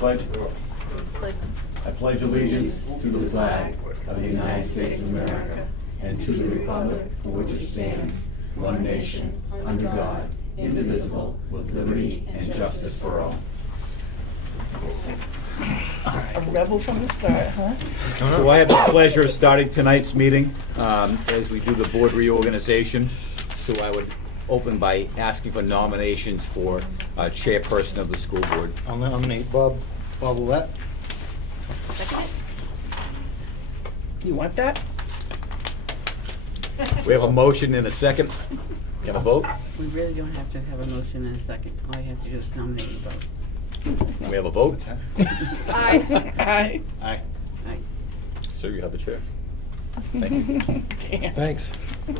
pledge. I pledge allegiance to the flag of the United States of America and to the republic for which it stands, one nation, under God, indivisible, with liberty and justice for all. A rebel from the start, huh? So I have the pleasure of starting tonight's meeting as we do the board reorganization. So I would open by asking for nominations for chairperson of the school board. I'll nominate Bob Willett. You want that? We have a motion and a second. Can I vote? We really don't have to have a motion in a second. All you have to do is nominate and vote. We have a vote. Aye. Aye. Aye. Aye. So you have the chair. Thank you. Damn. Thanks.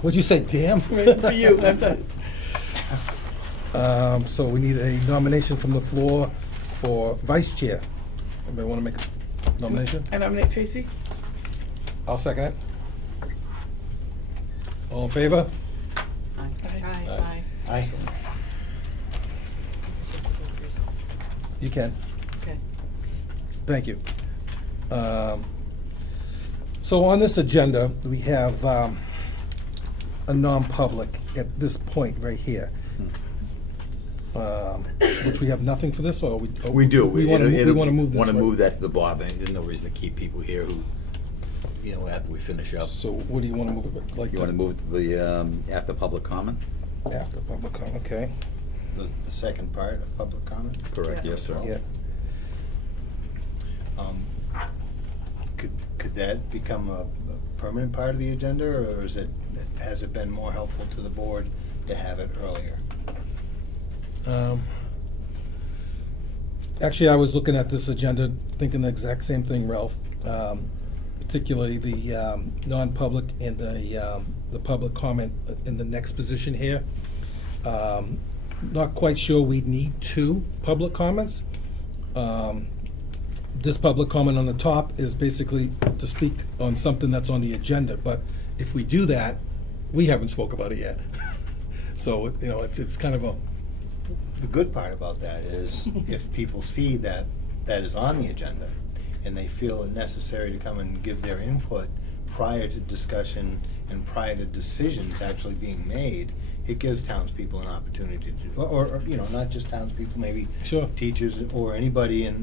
What'd you say, damn? Right for you. I'm sorry. So we need a nomination from the floor for vice chair. Anybody want to make a nomination? I nominate Tracy. I'll second it. All in favor? Aye. Aye. Aye. You can. Okay. Thank you. So on this agenda, we have a non-public at this point right here. Which we have nothing for this, or We do. We want to move this. Want to right? move that to the bottom. There's no reason to keep people here who, after we finish up. So what do you want to move it, like? You want to move to the after public comment? After public comment, okay. The second part of public comment. Correct. Yes, sir. Yeah. Could that become a permanent part of the agenda, or has it been more helpful to the board to have it earlier? Actually, I was looking at this agenda, thinking the exact same thing, Ralph. Particularly the non-public and the public comment in the next position here. Not quite sure we'd need two public comments. This public comment on the top is basically to speak on something that's on the agenda, but if we do that, we haven't spoke about it yet. So, it's kind of a, The good part about that is if people see that that is on the agenda and they feel it necessary to come and give their input prior to discussion and prior to decisions actually being made, it gives townspeople an opportunity to, or not just townspeople, maybe Sure. teachers or anybody in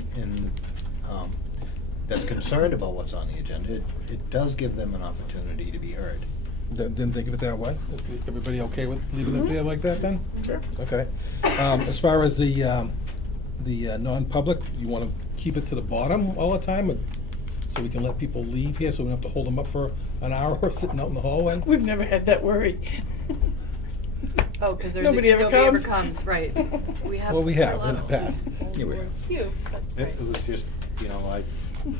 that's concerned about what's on the agenda. It does give them an opportunity to be heard. didn't think of it that way. Everybody okay with leaving it there like that then? Sure. Okay. As far as the non-public, you want to keep it to the bottom all the time, so we can let people leave here, so we don't have to hold them up for an hour sitting out in the hallway? We've never had that worry. Oh, because Nobody ever comes. right. We have. Well, we have a in lot the of past. Few. It was just,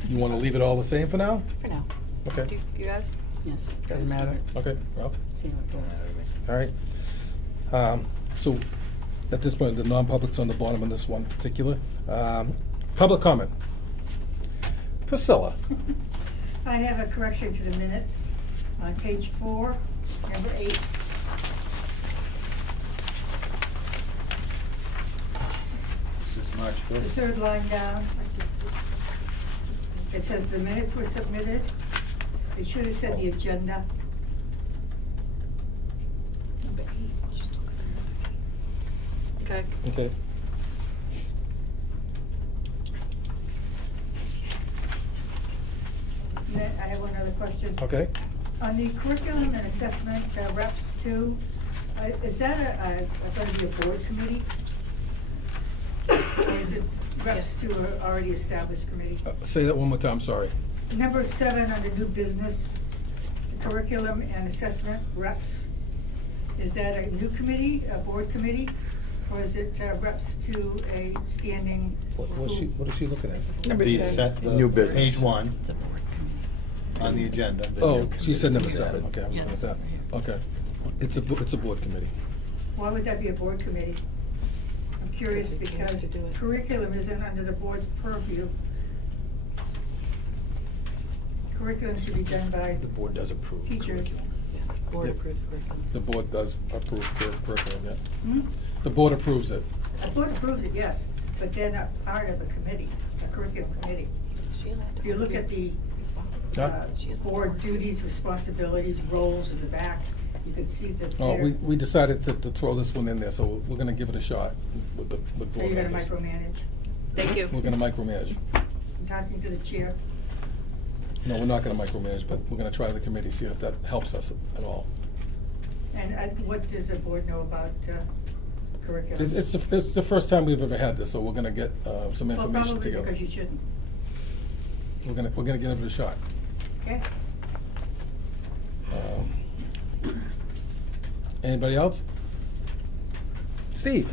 You want to leave it all the same for now? For now. Okay. Do you guys? Yes. Doesn't matter. Okay, Ralph? See how it goes. All right. So, at this point, the non-public's on the bottom of this one particular. Public comment. Priscilla. I have a correction to the minutes on page 4, number 8. This is March The 5th. third line down. It says the minutes were submitted. It should have said the agenda. Number 8. Okay. Okay. Then I have one other question. Okay. On the curriculum and assessment, reps 2, is that going to be a board committee? Or is it reps 2 are already established committee? Say that one more time, sorry. Number 7 under new business, the curriculum and assessment reps. Is that a new committee, a board committee, or is it reps to a standing What is she looking at? Number The 7. set- the New business. Page 1 It's a board committee. on the agenda. the Oh, new she said number committee. 7, okay, I was Yeah, looking at that. that's over here. Okay. It's a board committee. Why would that be a board committee? I'm curious Because we because have to do it. curriculum isn't under the board's purview. Curriculum should be done by The board does approve. teachers. curriculum. Board Yep. approves curriculum. The board does approve the curriculum, yeah. Hmm? The board approves it. The board approves it, yes, but they're not part of a committee, a curriculum committee. If you look at the board duties, responsibilities, roles in the back, you can see that Oh, they're. we decided to throw this one in there, so we're gonna give it a shot with So board you're gonna members. micromanage. Thank you. We're gonna micromanage. I'm talking to the chair. No, we're not gonna micromanage, but we're gonna try the committee, see if that helps us at all. And what does the board know about curriculum? It's the first time we've ever had this, so we're gonna get some Well, information probably together. because you shouldn't. We're gonna give it a shot. Okay? Anybody else? Steve?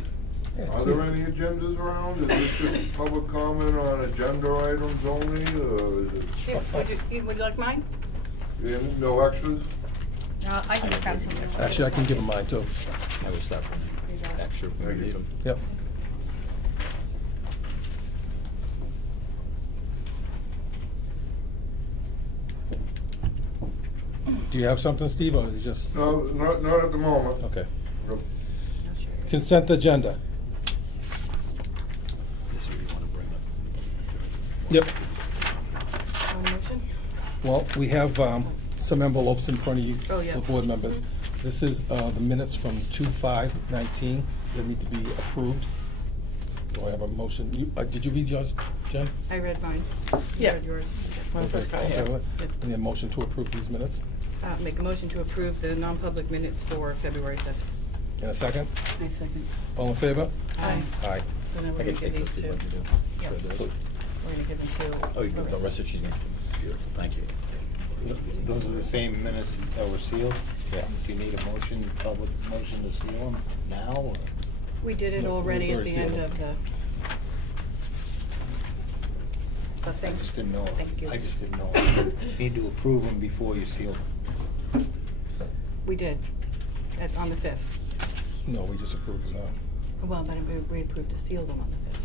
Yeah, Are Steve. there any agendas around? Is this just public comment on agenda items only, or is it, Would you like mine? no extras? I can grab some. Actually, I can give him mine too. I will start with extra if we Thank you. need them. Yep. Do you have something, Steve, or you just, No, not at the moment. okay. Nope. Consent agenda. This we want to bring up. Yep. Motion? Well, we have some envelopes in front of you, Oh, yeah. the board members. This is the minutes from 2/5/19 that need to be approved. Do I have a motion? Did you read yours, Jen? I read mine. Yeah. You read yours. One Okay, first guy I'll here. say what? Need a motion to approve these minutes? Make a motion to approve the non-public minutes for February 5th. In a second? I second. All in favor? Aye. Aye. So now I we're can gonna take give those these if two. you want to do. Yeah. Sure, those. We're gonna give them to. Oh, you can, the rest of she's gonna, beautiful, thank you. Those are the same minutes that were sealed? Yeah. Do you need a motion, public motion to seal them now, or? We did it No, already we're at the end sealed. of the. But I thanks. just didn't know Thank you. if, I just didn't know if you need to approve them before you seal them. We did, on the 5th. No, we just approved it now. Well, but we approved to seal them on the 5th.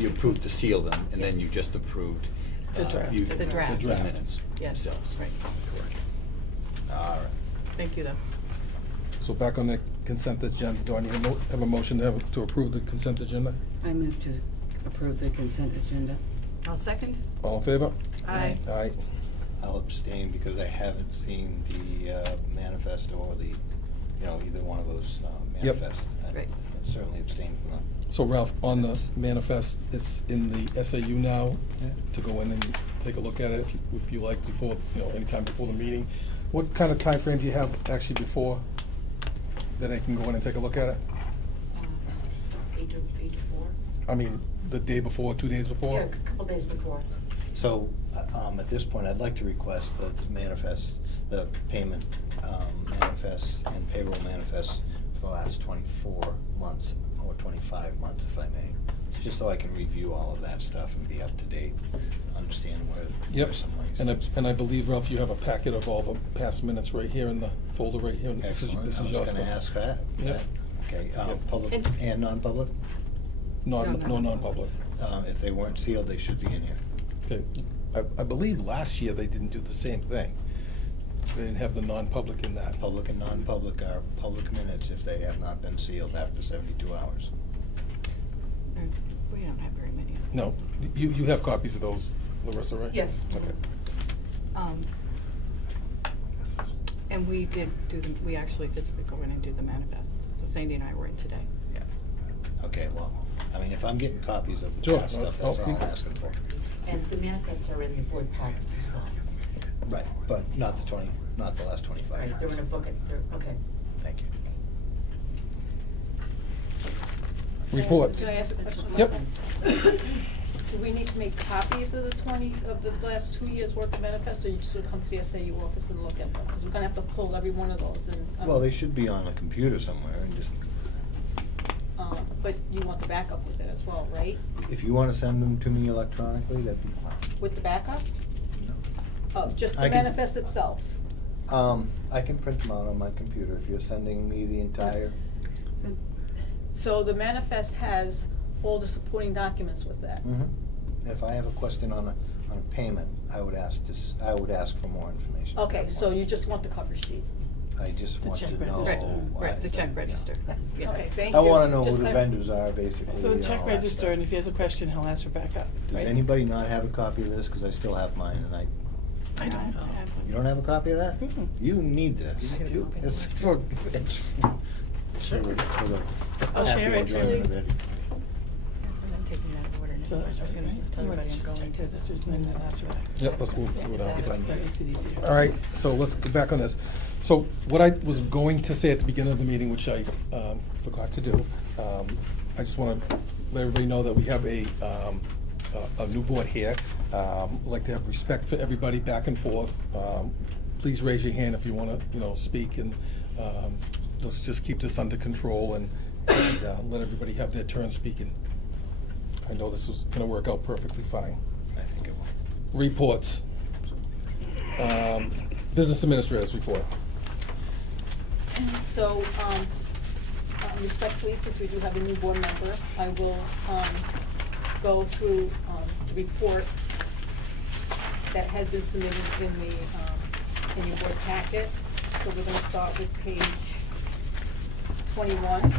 You approved to seal them, and then Yes. you just approved. The draft. you- The draft. The minutes Yes, themselves. right. Correct. All right. Thank you, though. So back on the consent agenda, do I need have a motion to approve the consent agenda? I move to approve the consent agenda. I'll second. All in favor? Aye. Aye. I'll abstain because I haven't seen the manifest or the, either one of those Yep. manifests. Right. I'd certainly abstain from them. So Ralph, on the manifest, it's in the SAU now, Yeah. to go in and take a look at it if you like before, anytime before the meeting. What kind of time frame do you have actually before that I can go in and take a look at it? 8 to 4? I mean, the day before, 2 days before? Yeah, a couple days before. So, at this point, I'd like to request the manifest, the payment manifest and payroll manifest for the last 24 months, or 25 months, if I may. Just so I can review all of that stuff and be up to date, understand where Yep, some money's. and I believe, Ralph, you have a packet of all the past minutes right here in the folder right here. This is Excellent, I yours. was gonna ask that. Yep. Okay, Yep. public and non-public? No, No non-public. If they weren't sealed, they should be in here. Okay, I believe last year they didn't do the same thing. They didn't have the non-public in that. Public and non-public are public minutes if they have not been sealed after 72 hours. We don't have very many. No, you have copies of those, Larissa, right? Yes. Okay. And we did we actually physically go in and do the manifest. So Sandy and I were in today. Yeah. Okay, well, if I'm getting copies of the Sure. past stuff, that's all I'm asking for. And the manifests are in the board packets as well. Right, but not the last 25 Right, they're in a months. book, okay. Thank you. Reports. Can I ask a question? Yep. Do we need to make copies of the last 2 years' worth of manifests, or you just gonna come to the SAU office and look at them? Because we're gonna have to pull every one of those and. Well, they should be on a computer somewhere and just, But you want the backup with it as well, right? if you want to send them to me electronically, that'd be fine. With the backup? No. Oh, just I the can- manifest itself? I can print them out on my computer if you're sending me the entire. So the manifest has all the supporting documents with that? If I have a question on a payment, I would ask for more information. at Okay, that so point. you just want the cover sheet? I just The want check to know. register. Right, the check register. Yeah. Okay, thank I you. wanna know who Just the kind- vendors are, basically. So the and check all that register, stuff. and if he has a question, he'll answer back up, Does right? anybody not have a copy of this? Cause I still have mine, and I don't have you don't have a copy of that? Mm-mm. You need this. I do. It's for, Sure. for the I'll happy share it. enjoyment of it. I'm taking that in order. So I was gonna tell everybody I'm going to registers and then answer back. Yep, let's move it on. That makes it easier. All right, so let's get back on this. So what I was going to say at the beginning of the meeting, which I forgot to do, I just want to let everybody know that we have a new board here. I'd like to have respect for everybody back and forth. Please raise your hand if you want to, speak, and let's just keep this under control and let everybody have their turn speaking. I know this is going to work out perfectly fine. I think it will. Reports. Business administrators report. So, respectfully, since we do have a new board member, I will, go through, the report that has been submitted in your board packet. So we're gonna start with page 21.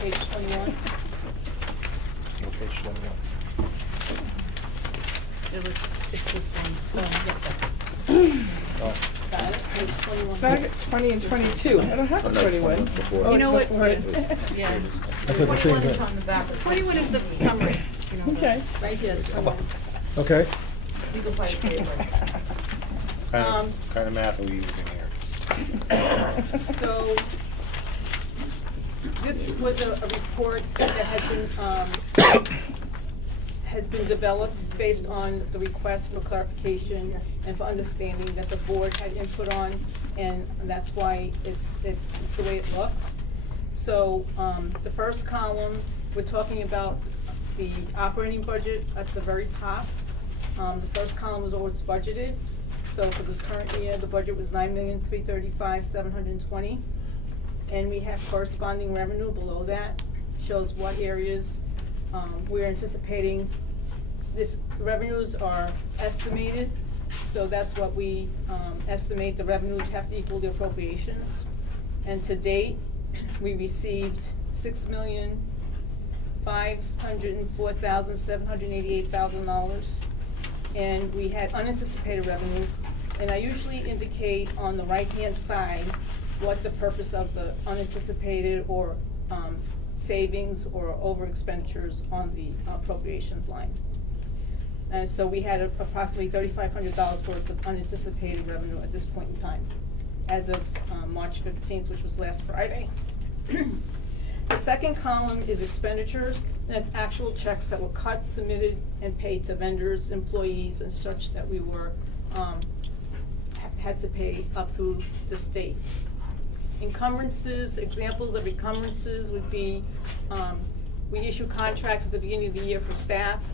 Page 21. No, page 21. It's this one. Oh, Got it? Page 21. Back at 20 and 22, I don't have a 21. Before. Oh, You it's know what? before it. Yeah. I said the same 21 is thing. on the back. 21 is the summary. You know, the Okay. Right here, 21. Okay. legal side paper. Kind of math are we using here? So, this was a report that has been developed based on the request for clarification and for understanding that the board had input on, and that's why it's the way it looks. So, the first column, we're talking about the operating budget at the very top. The first column was what's budgeted. So for this current year, the budget was $9,335,720. And we have corresponding revenue below that, shows what areas we're anticipating. This revenues are estimated, so that's what we estimate. The revenues have to equal the appropriations. And to date, we received $6,504,788,000. And we had unanticipated revenue. And I usually indicate on the right-hand side what the purpose of the unanticipated or savings or over expenditures on the appropriations line. And so we had approximately $3,500 worth of unanticipated revenue at this point in time, as of March 15th, which was last Friday. The second column is expenditures, and that's actual checks that were cut, submitted, and paid to vendors, employees, and such that we were, had to pay up through the state. Encumbrances, examples of encumbrances would be, we issue contracts at the beginning of the year for staff,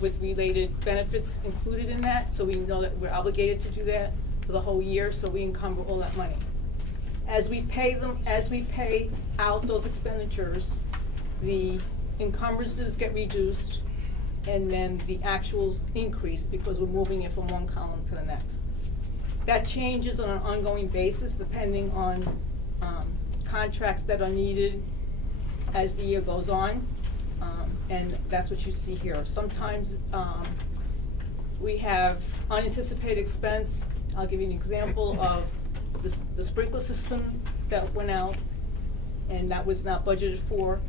with related benefits included in that, so we know that we're obligated to do that for the whole year, so we encumber all that money. As we pay out those expenditures, the encumbrances get reduced, and then the actuals increase because we're moving it from one column to the next. That changes on an ongoing basis depending on contracts that are needed as the year goes on, and that's what you see here. Sometimes we have unanticipated expense. I'll give you an example of the sprinkler system that went out, and that was not budgeted for,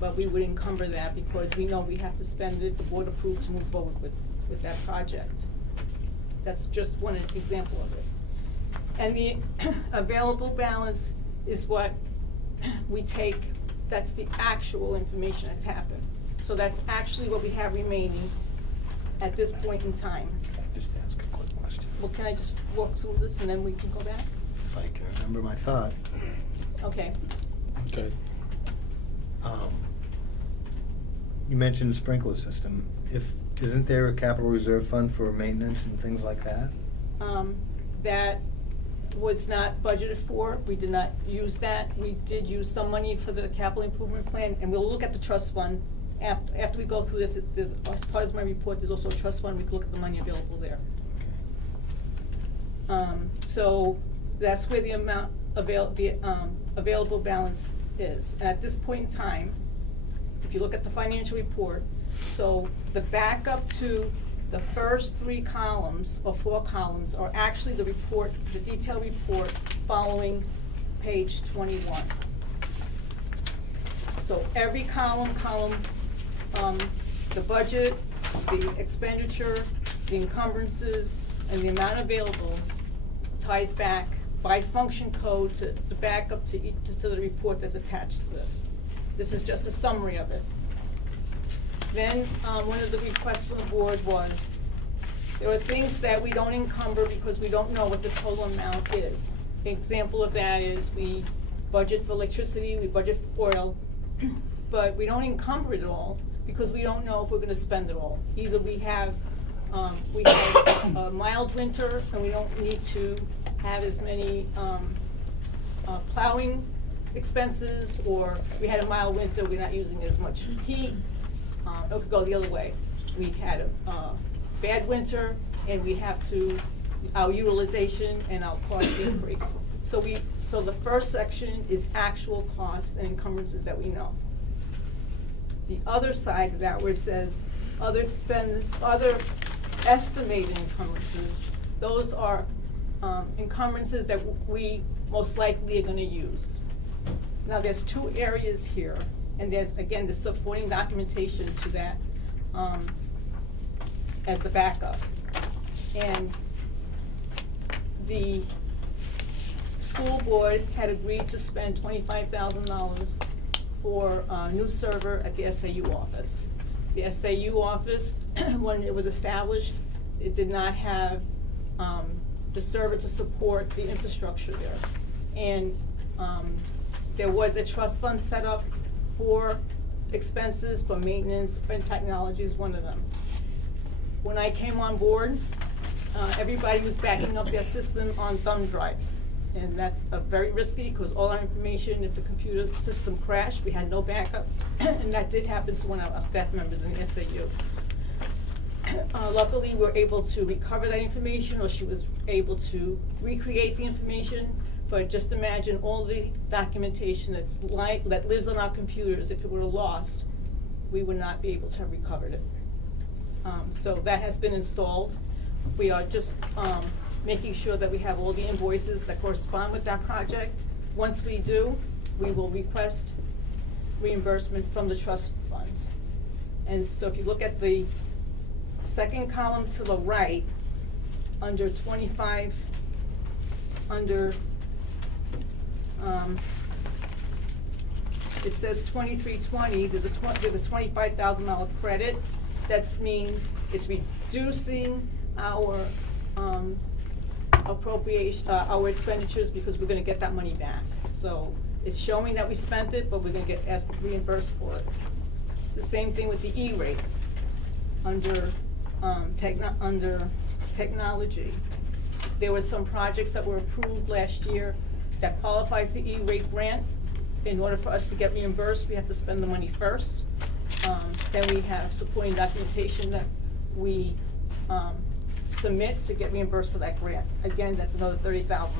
but we would encumber that because we know we have to spend it, the board approved to move forward with that project. That's just one example of it. And the available balance is what we take, that's the actual information that's happened. So that's actually what we have remaining at this point in time. Just ask a quick question. Well, can I just walk through this and then we can go back? If I can remember my thought. Okay. Okay. You mentioned the sprinkler system. Isn't there a capital reserve fund for maintenance and things like that? That was not budgeted for. We did not use that. We did use some money for the capital improvement plan, and we'll look at the trust fund after we go through this, there's, as part of my report, there's also a trust fund, we can look at the money available there. So that's where the amount available balance is. And at this point in time, if you look at the financial report, so the backup to the first 3 columns or 4 columns are actually the report, the detailed report following page 21. So every column, the budget, the expenditure, the encumbrances, and the amount available ties back by function code to the backup to the report that's attached to this. This is just a summary of it. Then, one of the requests from the board was, there are things that we don't encumber because we don't know what the total amount is. An example of that is we budget for electricity, we budget for oil, but we don't encumber it all because we don't know if we're gonna spend it all. Either we have a mild winter and we don't need to have as many plowing expenses, or we had a mild winter, we're not using as much heat. It could go the other way. We had a bad winter and we have to, our utilization and our cost increase. So the first section is actual costs and encumbrances that we know. The other side of that, where it says other estimated encumbrances, those are encumbrances that we most likely are gonna use. Now, there's 2 areas here, and there's, again, the supporting documentation to that as the backup. And the school board had agreed to spend $25,000 for a new server at the SAU office. The SAU office, when it was established, it did not have the server to support the infrastructure there. And there was a trust fund set up for expenses, for maintenance, and technology is one of them. When I came on board, everybody was backing up their system on thumb drives. And that's very risky, because all our information, if the computer system crashed, we had no backup. And that did happen to one of our staff members in the SAU. Luckily, we were able to recover that information, or she was able to recreate the information. But just imagine all the documentation that lives on our computers. If it were lost, we would not be able to have recovered it. So that has been installed. We are just making sure that we have all the invoices that correspond with that project. Once we do, we will request reimbursement from the trust funds. And so if you look at the second column to the right, under 25, it says 2320, there's a $25,000 credit. That means it's reducing our appropriation, our expenditures, because we're gonna get that money back. So it's showing that we spent it, but we're gonna get reimbursed for it. It's the same thing with the E-rate. Under technology, there were some projects that were approved last year that qualified for E-rate grant. In order for us to get reimbursed, we have to spend the money first. Then we have supporting documentation that we submit to get reimbursed for that grant. Again, that's another $30,000.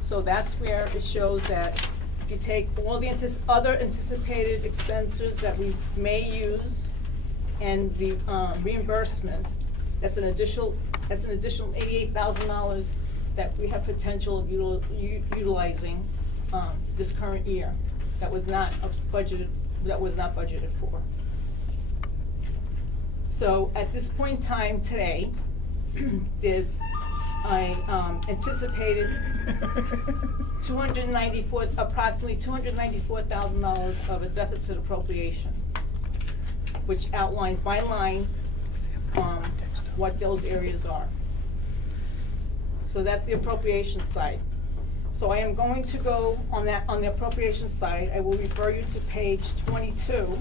So that's where it shows that if you take all the other anticipated expenditures that we may use and the reimbursements, that's an additional $88,000 that we have potential of utilizing this current year that was not budgeted for. So at this point in time today, there's anticipated approximately $294,000 of a deficit appropriation, which outlines by line what those areas are. So that's the appropriation side. So I am going to go on the appropriation side. I will refer you to page 22.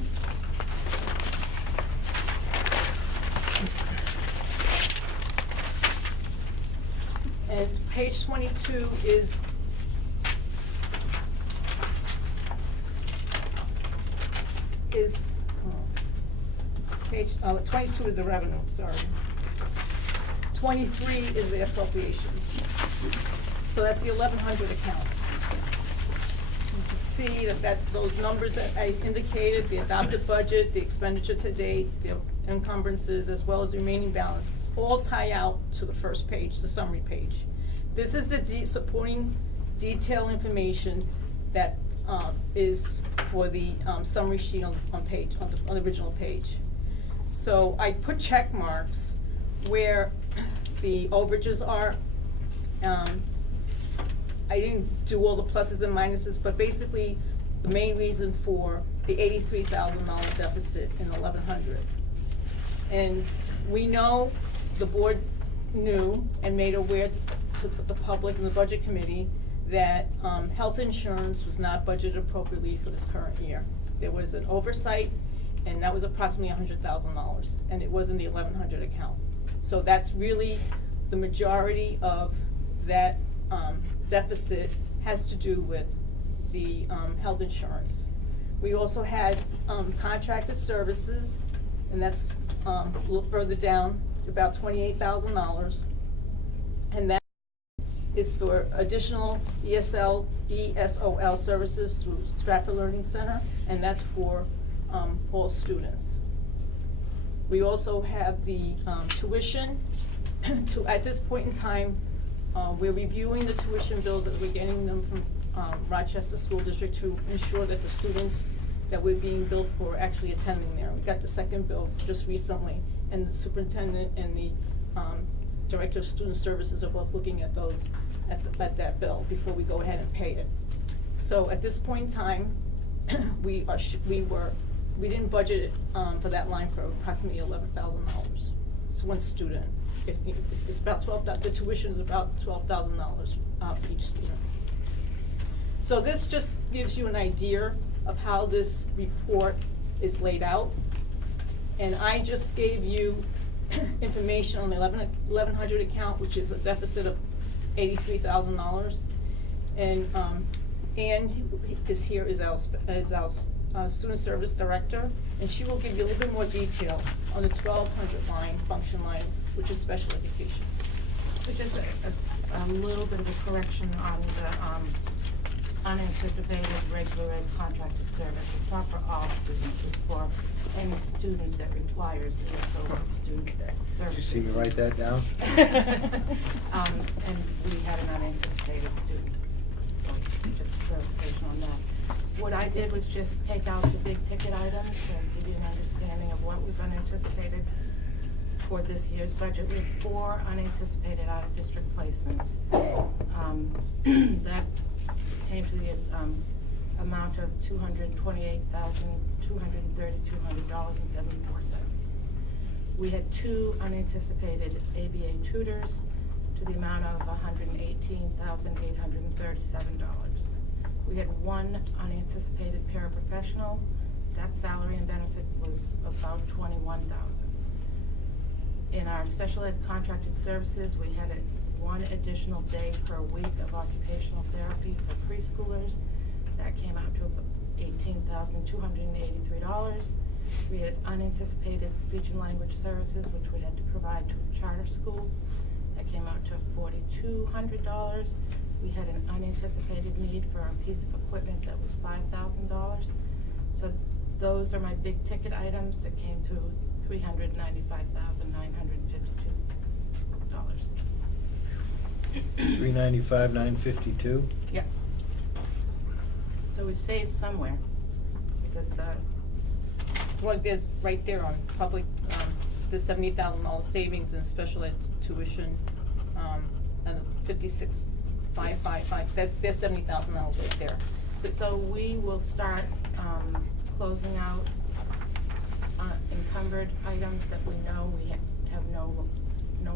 And page 22 is page, 22 is the revenue, sorry. 23 is the appropriations. So that's the 1100 account. You can see that those numbers that I indicated, the adopted budget, the expenditure to date, the encumbrances, as well as the remaining balance, all tie out to the first page, the summary page. This is the supporting detail information that is for the summary sheet on the original page. So I put check marks where the overages are. I didn't do all the pluses and minuses, but basically the main reason for the $83,000 deficit in 1100. And we know, the board knew and made aware to the public and the budget committee that health insurance was not budgeted appropriately for this current year. There was an oversight, and that was approximately $100,000, and it was in the 1100 account. So that's really the majority of that deficit has to do with the health insurance. We also had contracted services, and that's a little further down, about $28,000, and that is for additional ESOL services through Stratford Learning Center, and that's for all students. We also have the tuition. At this point in time, we're reviewing the tuition bills as we're getting them from Rochester School District to ensure that the students that we're being billed for are actually attending there. We got the second bill just recently, and the superintendent and the Director of Student Services are both looking at those, at that bill before we go ahead and pay it. So at this point in time, we didn't budget for that line for approximately $11,000. It's one student. It's about $12,000. The tuition is about $12,000 for each student. So this just gives you an idea of how this report is laid out. And I just gave you information on the 1100 account, which is a deficit of $83,000. And Ann is here, is our student service director, and she will give you a little bit more detail on the 1200 line, function line, which is special education. So just a little bit of a correction on the unanticipated regular ed contracted service. It's not for all students, it's for any student that requires ESOL student services. Did you see me write that down? And we had an unanticipated student, so just clarification on that. What I did was just take out the big ticket items and give you an understanding of what was unanticipated for this year's budget. We had 4 unanticipated out-of-district placements. That came to the amount of $228,232.74. We had 2 unanticipated ABA tutors to the amount of $118,837. We had 1 unanticipated paraprofessional. That salary and benefit was about $21,000. In our special ed contracted services, we had 1 additional day per week of occupational therapy for preschoolers. That came out to about $18,283. We had unanticipated speech and language services, which we had to provide to a charter school. That came out to $4,200. We had an unanticipated need for a piece of equipment that was $5,000. So those are my big ticket items that came to $395,952. $395,952? Yeah. So we've saved somewhere, because Well, there's right there on public, the $70,000 savings in special ed tuition, and 56,555. There's $70,000 right there. So we will start closing out encumbered items that we know we have no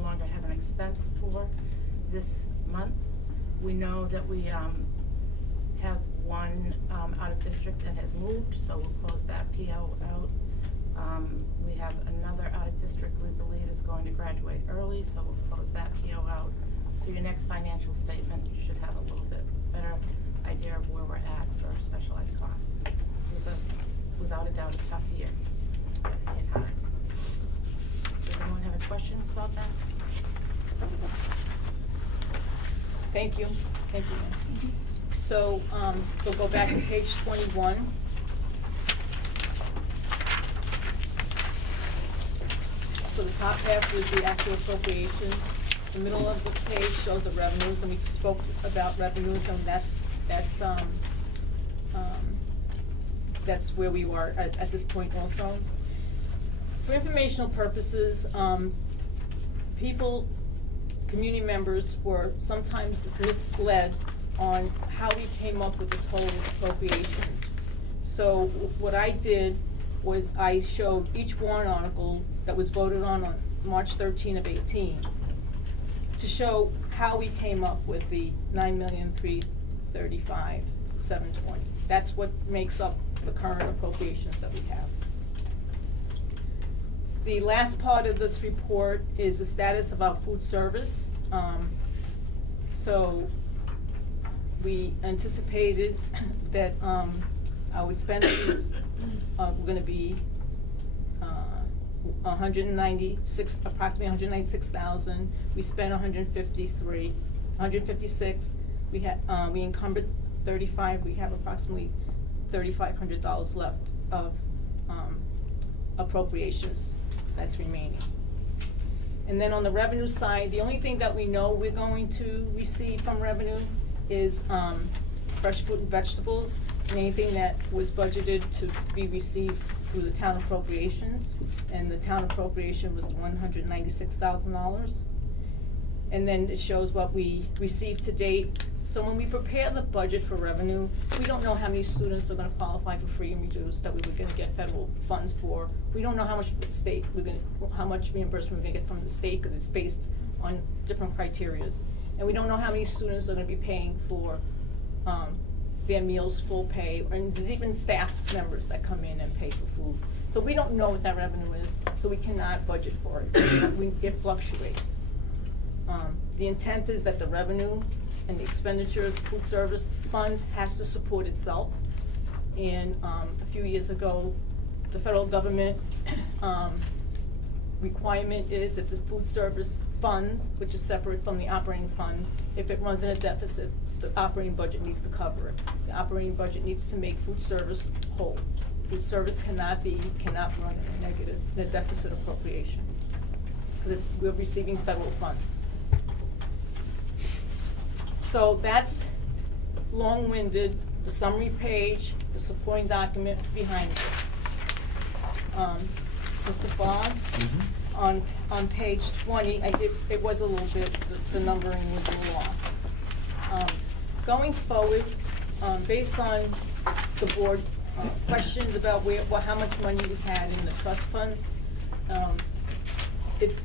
longer have an expense for this month. We know that we have 1 out of district that has moved, so we'll close that PO out. We have another out of district we believe is going to graduate early, so we'll close that PO out. So your next financial statement, you should have a little bit better idea of where we're at for special ed costs. It was without a doubt a tough year. It hard. questions about that? Thank you, Ann. So, we'll go back to page 21. So the top half is the actual appropriation. The middle of the page shows the revenues, and we spoke about revenues, and that's where we are at this point also. For informational purposes, community members were sometimes misled on how we came up with the total appropriations. So what I did was I showed each warrant article that was voted on March 13 of 18 to show how we came up with the $9,335,720. That's what makes up the current appropriations that we have. The last part of this report is the status of our food service. So we anticipated that our expenses were gonna be approximately 196,000. We spent 156. We encumbered 35. We have approximately $3,500 left of appropriations that's remaining. And then on the revenue side, the only thing that we know we're going to receive from revenue is fresh fruit and vegetables, and anything that was budgeted to be received through the town appropriations, and the town appropriation was $196,000. And then it shows what we received to date. So when we prepare the budget for revenue, we don't know how many students are gonna qualify for free and reduced that we were gonna get federal funds for. We don't know how much how much reimbursement we're gonna get from the state, cause it's based on different criterias. And we don't know how many students are gonna be paying for, their meals full pay, and there's even staff members that come in and pay for food. So we don't know what that revenue is, so we cannot budget for it. It fluctuates. The intent is that the revenue and the expenditure of the food service fund has to support itself. And a few years ago, the federal government requirement is that the food service funds, which is separate from the operating fund, if it runs in a deficit, the operating budget needs to cover it. The operating budget needs to make food service whole. Food service cannot run in a deficit appropriation, because we're receiving federal funds. So that's long-winded, the summary page, the supporting document behind it. Mr. Fogg, on page 20, it was a little bit, the numbering was a little off. Going forward, based on the board questions about how much money we had in the trust funds, it's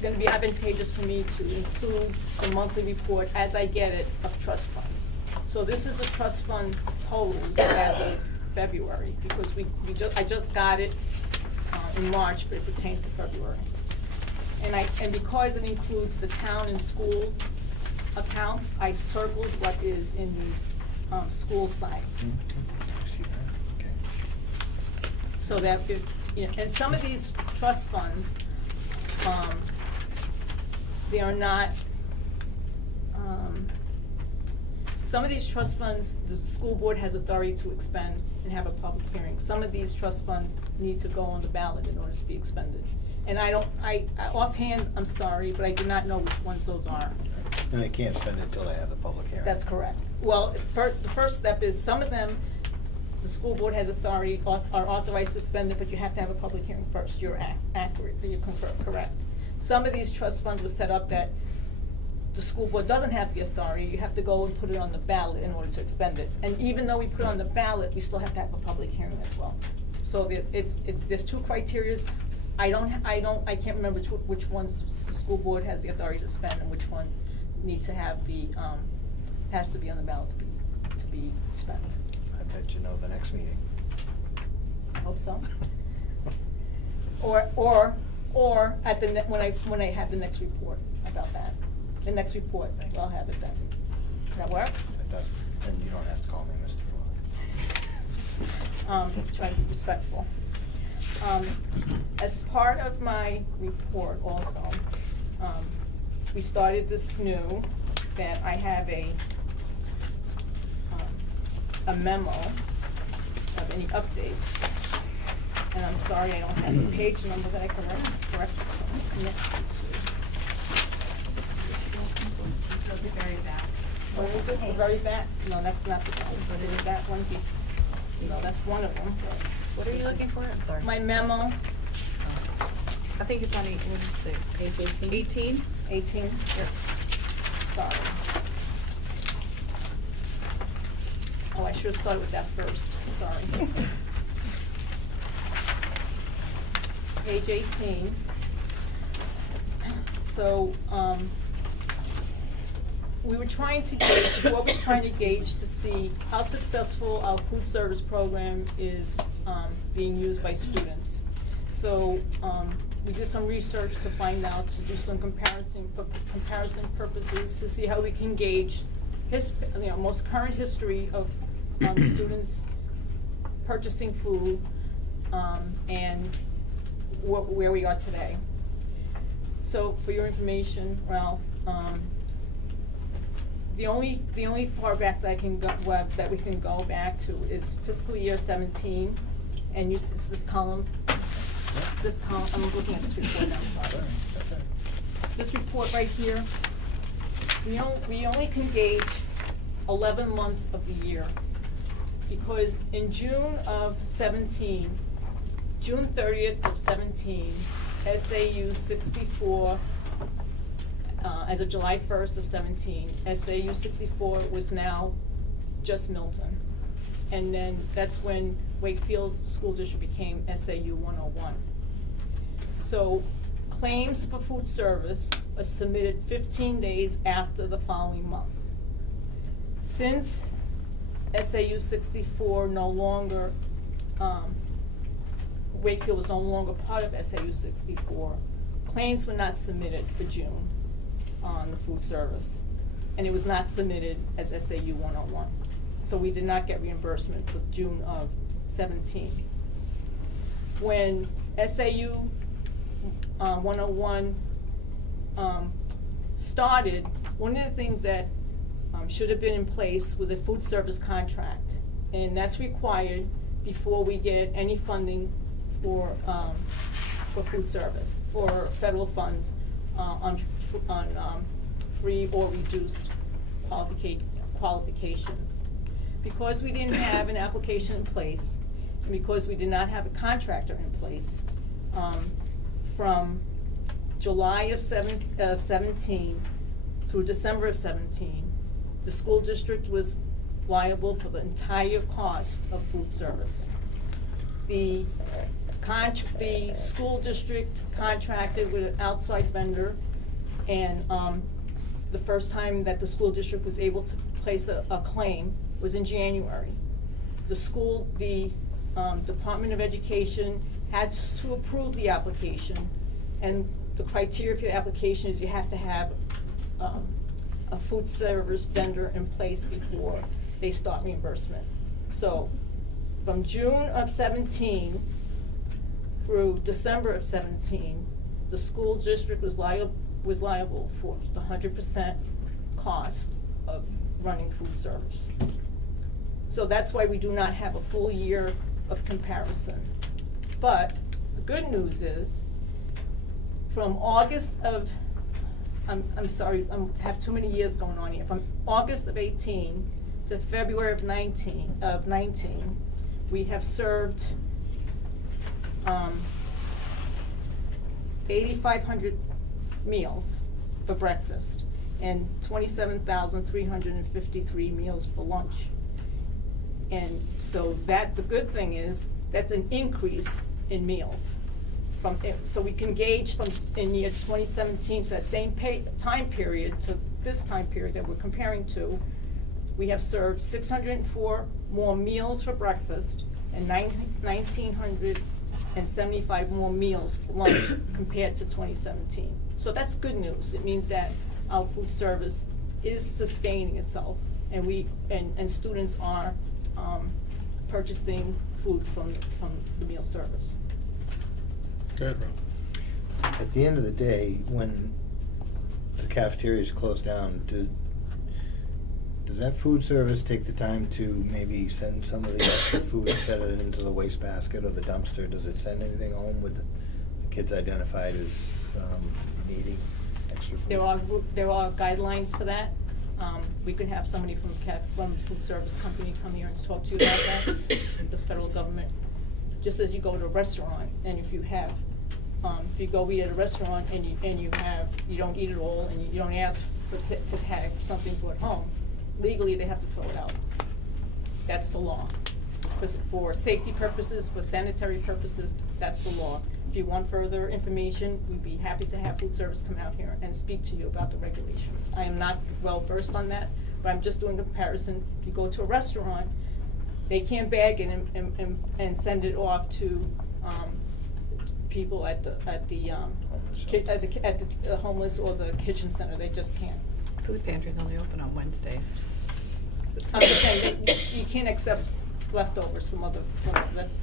gonna be advantageous for me to include the monthly report as I get it of trust funds. So this is a trust fund totals as of February, because I just got it in March, but it pertains to February. And because it includes the town and school accounts, I circled what is in the school side. Okay. So that and some of these trust funds, they are not, some of these trust funds, the school board has authority to expend and have a public hearing. Some of these trust funds need to go on the ballot in order to be expended. And I offhand, I'm sorry, but I do not know which ones those are. And they can't spend it until they have the public hearing. That's correct. Well, the first step is some of them, the school board has authority, are authorized to spend it, but you have to have a public hearing first. You're accurate, you're correct. Some of these trust funds were set up that the school board doesn't have the authority. You have to go and put it on the ballot in order to expend it. And even though we put it on the ballot, we still have to have a public hearing as well. So there's two criteria. I can't remember which ones the school board has the authority to spend and which one need to have has to be on the ballot to be spent. I bet you know the next meeting. I hope so. Or at when I have the next report about that. The next report, I'll have it then. Does that work? It does, and you don't have to call me Mr. Fogg. Try to be respectful. As part of my report also, we started this new, that I have a memo of any updates. And I'm sorry, I don't have the page number that I correct connect it So the very back. to. What is it, the very back? No, that's not the one, but is it that one piece? No, that's one of them. What are you looking for? I'm sorry. My memo, I think it's on eight, what did you say? Page 18? 18. Yep. Sorry. Oh, I should have started with that first, sorry. Page 18. So, we were trying to gauge, the board was trying to gauge to see how successful our food service program is, being used by students. So, we did some research to find out, to do some comparison purposes, to see how we can gauge most current history of, students purchasing food, and where we are today. So, for your information, Ralph, the only far back that I can go, that we can go back to is fiscal year 17, and it's this column. This column, I'm looking at this report now, sorry. This report right here, we only can gauge 11 months of the year. Because in June of 17, June 30th of 17, SAU 64, as of July 1st of 17, SAU 64 was now just Milton. And then that's when Wakefield School District became SAU 101. So claims for food service are submitted 15 days after the following month. Since SAU 64 no longer, Wakefield was no longer part of SAU 64, claims were not submitted for June on the food service, and it was not submitted as SAU 101. So we did not get reimbursement for June of 17. When SAU 101 started, one of the things that should have been in place was a food service contract, and that's required before we get any funding for food service, for federal funds on free or reduced qualifications. Because we didn't have an application in place, and because we did not have a contractor in place, from July of 17 through December of 17, the school district was liable for the entire cost of food service. The school district contracted with an outside vendor, and the first time that the school district was able to place a claim was in January. The Department of Education had to approve the application, and the criteria for the application is you have to have a food service vendor in place before they start reimbursement. So from June of 17 through December of 17, the school district was liable for the 100% cost of running food service. So that's why we do not have a full year of comparison. But the good news is, from August of, I'm sorry, I have too many years going on here. From August of 18 to February of 19, we have served 8,500 meals for breakfast and 27,353 meals for lunch. And so the good thing is, that's an increase in meals. So we can gauge from in year 2017, for that same time period to this time period that we're comparing to, we have served 604 more meals for breakfast and 1,975 more meals for lunch compared to 2017. So that's good news. It means that our food service is sustaining itself, and students are purchasing food from the meal service. Good, Rob. At the end of the day, when the cafeteria is closed down, does that food service take the time to maybe send some of the extra food, set it into the wastebasket or the dumpster? Does it send anything home with the kids identified as needing extra food? There are guidelines for that. We could have somebody from the food service company come here and talk to you about that, the federal government. Just as you go to a restaurant, and if you go eat at a restaurant and you don't eat it all, and you don't ask to have something brought home, legally they have to throw it out. That's the law. For safety purposes, for sanitary purposes, that's the law. If you want further information, we'd be happy to have food service come out here and speak to you about the regulations. I am not well versed on that, but I'm just doing a comparison. If you go to a restaurant, they can't bag it and send it off to people at the homeless or the kitchen center. They just can't. Food pantry's only open on Wednesdays. I'm just saying that you can't accept leftovers from other,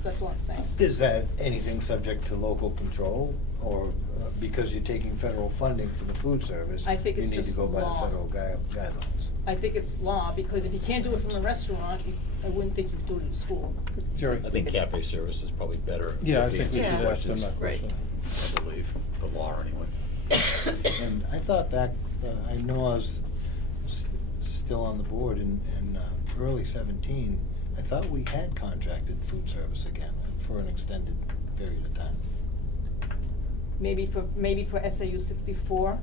that's all I'm saying. Is that anything subject to local control, or because you're taking federal funding for the food service, I think it's you need to just go by the law. federal guidelines? I think it's law, because if you can't do it from a restaurant, I wouldn't think you'd do it at school. Jerry? I think cafe service is probably better. Yeah, I think we Yeah. should ask them that Right. question. I believe, the law anyway. And I thought back, I know I was still on the board in early 17, I thought we had contracted food service again for an extended period of time. Maybe for SAU 64,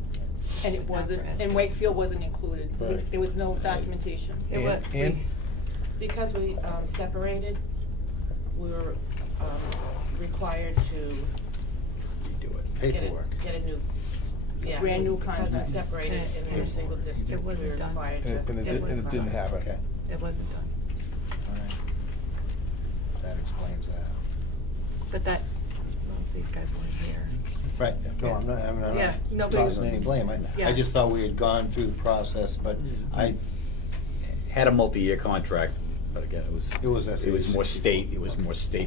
and it wasn't, for and SAU. Wakefield wasn't included. Right. There was no documentation. And Because we separated, we were required to Redo it. Paperwork. get a new, yeah. Brand new Because contract. we separated in a single district, we wasn't were done. required to. and it didn't happen. Okay, It wasn't done. all right. That explains that. But that, most of these guys weren't here. Right, no, I'm Yeah, not nobody- tossing any blame. I Yeah. just thought we had gone through the process, but Had a multi-year contract, but again, it was It was more state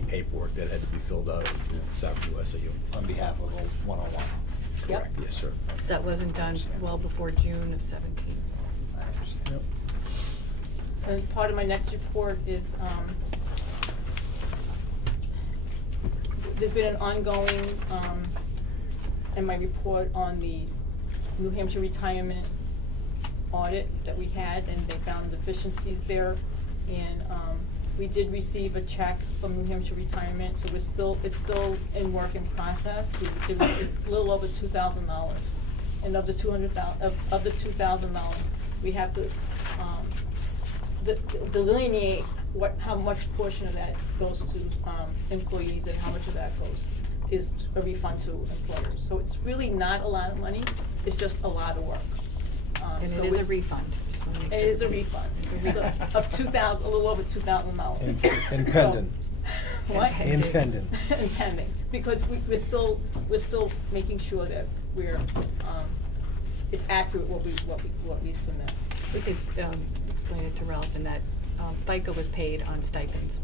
paperwork that had to be filled out in Southview SAU. on behalf of 101. Yep. Correct, yes, sir. That wasn't done well before June of 17. I understand. So part of my next report is, there's been an ongoing, in my report on the New Hampshire retirement audit that we had, and they found deficiencies there. And, we did receive a check from New Hampshire Retirement, so it's still in work in process. It's a little over $2,000. And of the $2,000, we have to, delineate how much portion of that goes to, employees and how much of that is a refund to employers. So it's really not a lot of money, it's just a lot of work. And So it is a it's- refund. Just wanna make It sure. is a refund, so, of $2,000, a little over $2,000. And So- pending. What? And pending. And pending, because we're still making sure that it's accurate what we submit. We could explain it to Ralph in that FICA was paid on stipends,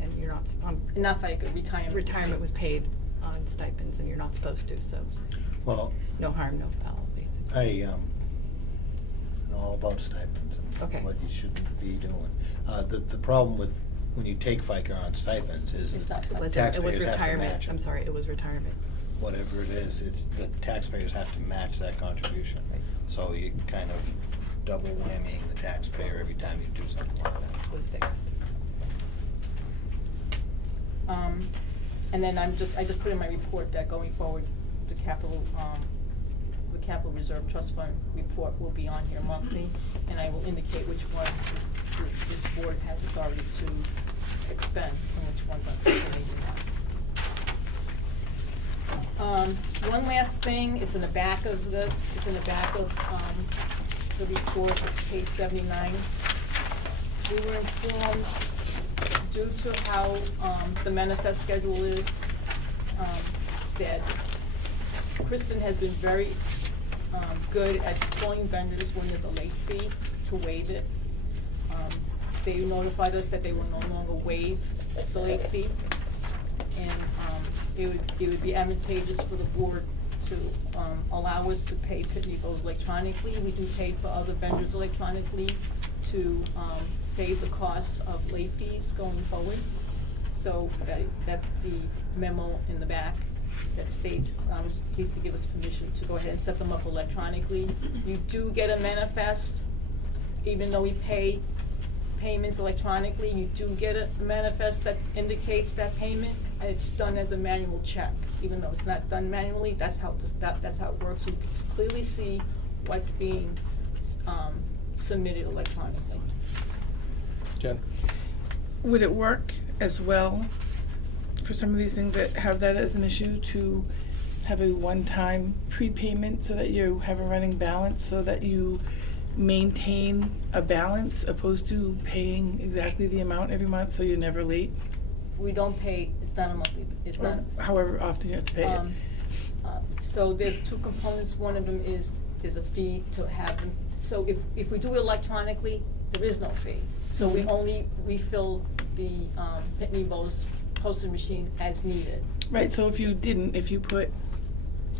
and you're not, Not FICA, retirement. retirement was paid on stipends, and you're not supposed to, so Well, no harm, no foul, basically. I know all about stipends Okay. and what you shouldn't be doing. The problem with when you take FICA on stipends is It's not It FICA. was taxpayers have to retirement, match it. I'm sorry, it was retirement. Whatever it is, the taxpayers have to match that contribution. Right. So you kind of double whammying the taxpayer every time you do something like that. It was fixed. And then I just put in my report that going forward, the capital reserve trust fund report will be on here monthly, and I will indicate which ones this board has authority to expend and which ones unfortunately do not. One last thing, it's in the back of this, it's in the back of, the report, it's page 79. We were informed, due to how, the manifest schedule is, that Kristen has been very, good at calling vendors when there's a late fee to waive it. They notified us that they will no longer waive the late fee. and, it would be advantageous for the board to, allow us to pay Pitney Bowes electronically. We do pay for other vendors electronically to, save the costs of late fees going forward. So that's the memo in the back that states, please to give us permission to go ahead and set them up electronically. You do get a manifest, even though we pay payments electronically, you do get a manifest that indicates that payment, and it's done as a manual check. Even though it's not done manually, that's how it works. You can clearly see what's being, submitted electronically. Jen? Would it work as well for some of these things that have that as an issue to have a one-time prepayment so that you have a running balance, so that you maintain a balance opposed to paying exactly the amount every month so you're never late? We don't pay, it's not a monthly, it's not. However often you have to pay it. So there's two components. One of them is a fee to have them. So if we do it electronically, there is no fee. So we only refill the Pitney Bowes postage machine as needed. Right, so if you put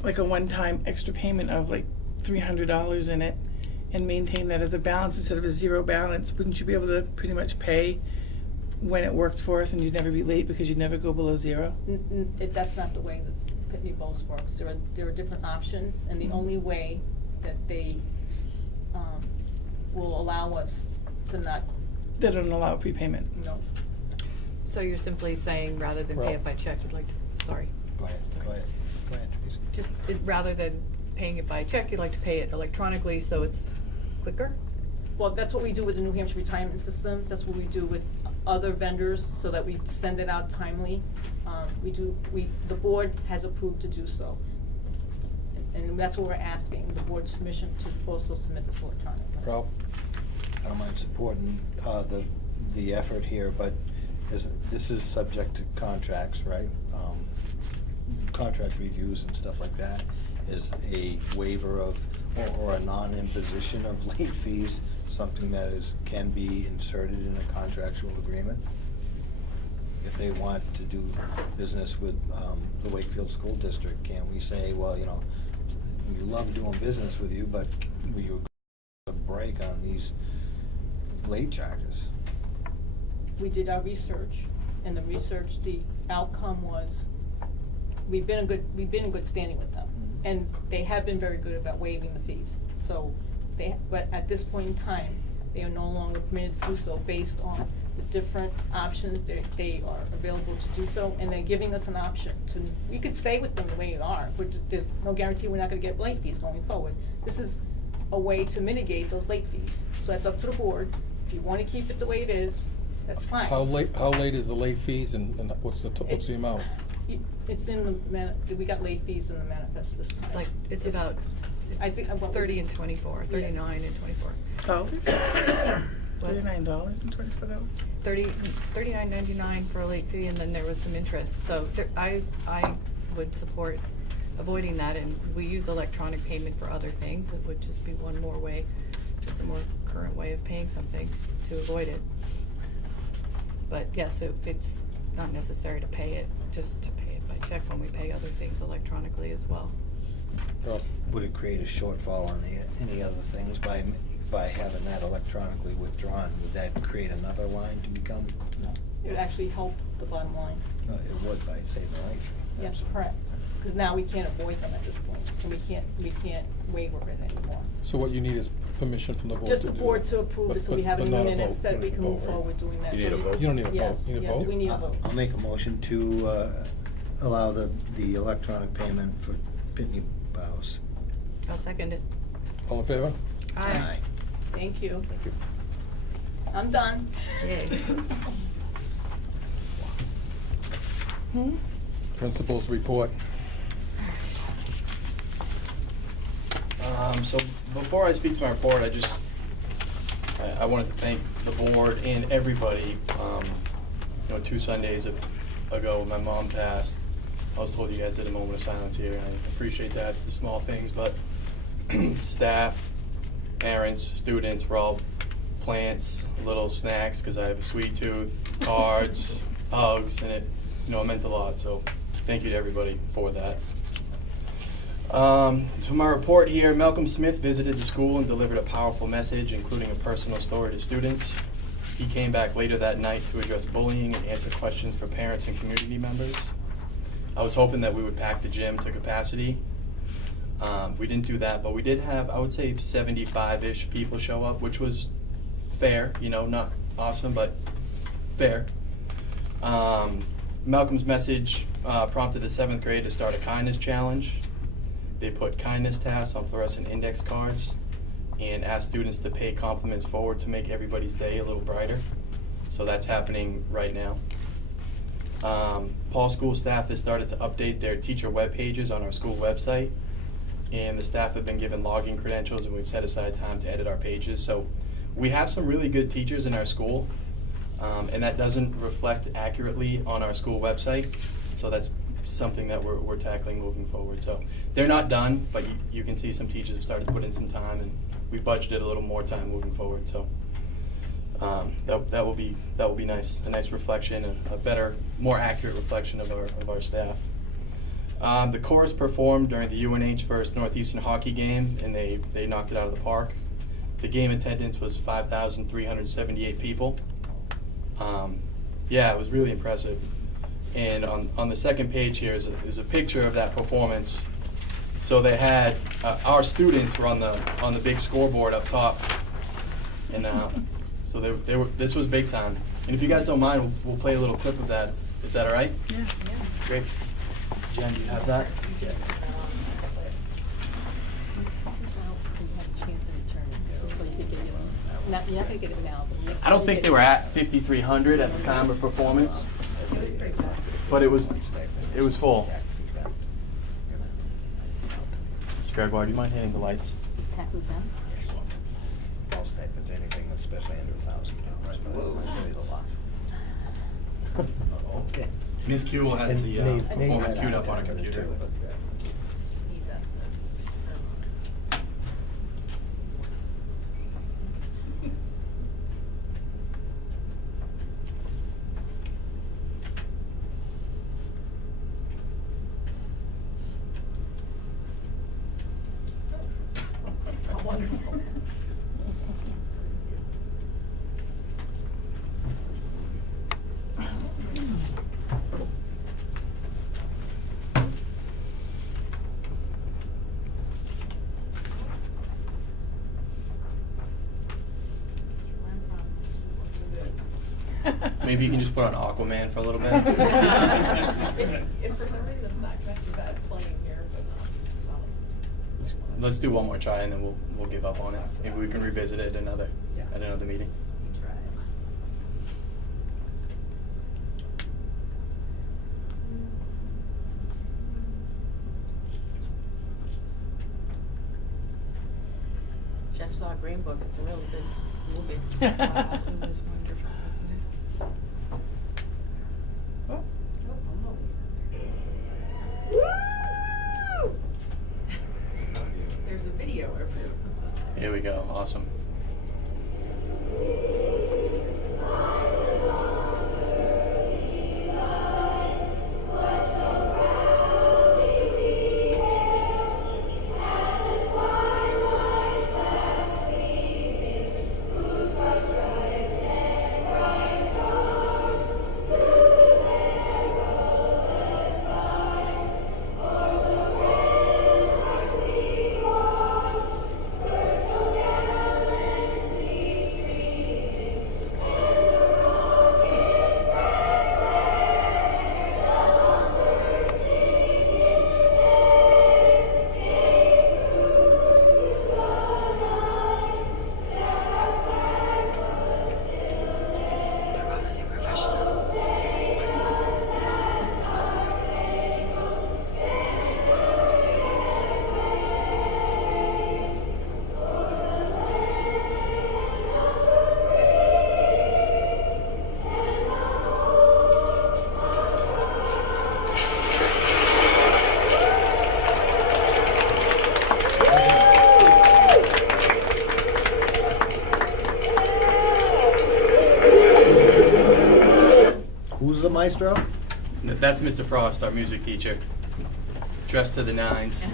like a one-time extra payment of like $300 in it and maintain that as a balance instead of a zero balance, wouldn't you be able to pretty much pay when it worked for us and you'd never be late because you'd never go below zero? That's not the way that Pitney Bowes works. There are different options, and the only way that they will allow us to not. They don't allow prepayment. No. So you're simply saying, rather than pay it by check, you'd like to, sorry. Go ahead, Teresa. Just, rather than paying it by check, you'd like to pay it electronically so it's quicker? Well, that's what we do with the New Hampshire retirement system. That's what we do with other vendors, so that we send it out timely. The board has approved to do so. And that's what we're asking, the board's permission to also submit this electronically. Ralph? I don't mind supporting the effort here, but this is subject to contracts, right? Contract reviews and stuff like that. Is a waiver of, or a non-imposition of late fees something that can be inserted in a contractual agreement? If they want to do business with the Wakefield School District, can we say, well, you know, we love doing business with you, but will you a break on these late charges? We did our research, and the outcome was, we've been in good standing with them, and they have been very good about waiving the fees. So but at this point in time, they are no longer permitted to do so based on the different options they are available to do so, and they're giving us an option to, we could stay with them the way we are, but there's no guarantee we're not gonna get late fees going forward. This is a way to mitigate those late fees. So that's up to the board. If you wanna keep it the way it is, that's fine. How late is the late fees and what's the amount? It's in the we got late fees in the manifest this time. It's about, I think, 30 and 24, 39 and 24. Oh. $39 and $24. $39.99 for a late fee, and then there was some interest. So I would support avoiding that, and we use electronic payment for other things. It would just be one more way. It's a more current way of paying something to avoid it. But yes, it's not necessary to pay it, just to pay it by check when we pay other things electronically as well. Would it create a shortfall on any other things by having that electronically withdrawn? Would that create another line to become? No. It would actually help the bottom line. No, it would by saving the late fee. Yes, correct. Because now we can't avoid them at this point, and we can't waiver it anymore. So what you need is permission from the board Just to the do board that. to approve it, so we have it in But the not a minutes vote. that You we don't can need a move vote, right? forward doing that. You need So a vote? You don't need a vote. Yes, You need a yes, vote? we need a vote. I'll make a motion to allow the electronic payment for Pitney Bowes. I'll second it. All in favor? Aye. Thank you. Thank you. I'm done. Yay. Principals report. So before I speak to my report, I wanted to thank the board and everybody. 2 Sundays ago, my mom passed. I was told you guys did a moment of silence here, and I appreciate that. It's the small things, but staff, parents, students were all plants, little snacks because I have a sweet tooth, cards, hugs, and it meant a lot, so thank you to everybody for that. To my report here, Malcolm Smith visited the school and delivered a powerful message, including a personal story to students. He came back later that night to address bullying and answer questions for parents and community members. I was hoping that we would pack the gym to capacity. We didn't do that, but we did have, I would say, 75-ish people show up, which was fair, not awesome, but fair. Malcolm's message prompted the 7th grade to start a kindness challenge. They put kindness tasks on fluorescent index cards and asked students to pay compliments forward to make everybody's day a little brighter. So that's happening right now. Paul School staff has started to update their teacher web pages on our school website, and the staff have been given login credentials, and we've set aside time to edit our pages. So we have some really good teachers in our school, and that doesn't reflect accurately on our school website. So that's something that we're tackling moving forward. So they're not done, but you can see some teachers have started to put in some time, and we budgeted a little more time moving forward. So that will be nice, a nice reflection, a better, more accurate reflection of our staff. The chorus performed during the UNH versus Northeastern hockey game, and they knocked it out of the park. The game attendance was 5,378 people. Yeah, it was really impressive. And on the second page here is a picture of that performance. So they had our students were on the big scoreboard up top, and so they were. This was big time. And if you guys don't mind, we'll play a little clip of that. Is that all right? Yeah. Great. Jen, do you have that? You're not gonna get it now. I don't think they were at 5,300 at the time of performance, but it was full. Mr. Gregoire, do you mind hitting the lights? Is that who's that? All stipends, anything especially under $1,000, but it's a lot. Okay. Ms. Kuehl has And the Nate performance had queued on up on her there computer. too, but- Wonderful. Maybe you can just put on Aquaman for a little bit. If for some reason it's not connected, that's playing here, but Let's do one more try and then we'll give up on it. Maybe we can revisit it at another meeting. Just saw Green Book, it's a really good movie. it was wonderful, wasn't it? There's a video of it. Here we go, awesome. Who's the maestro? That's Mr. Frost, our music teacher, dressed to the nines.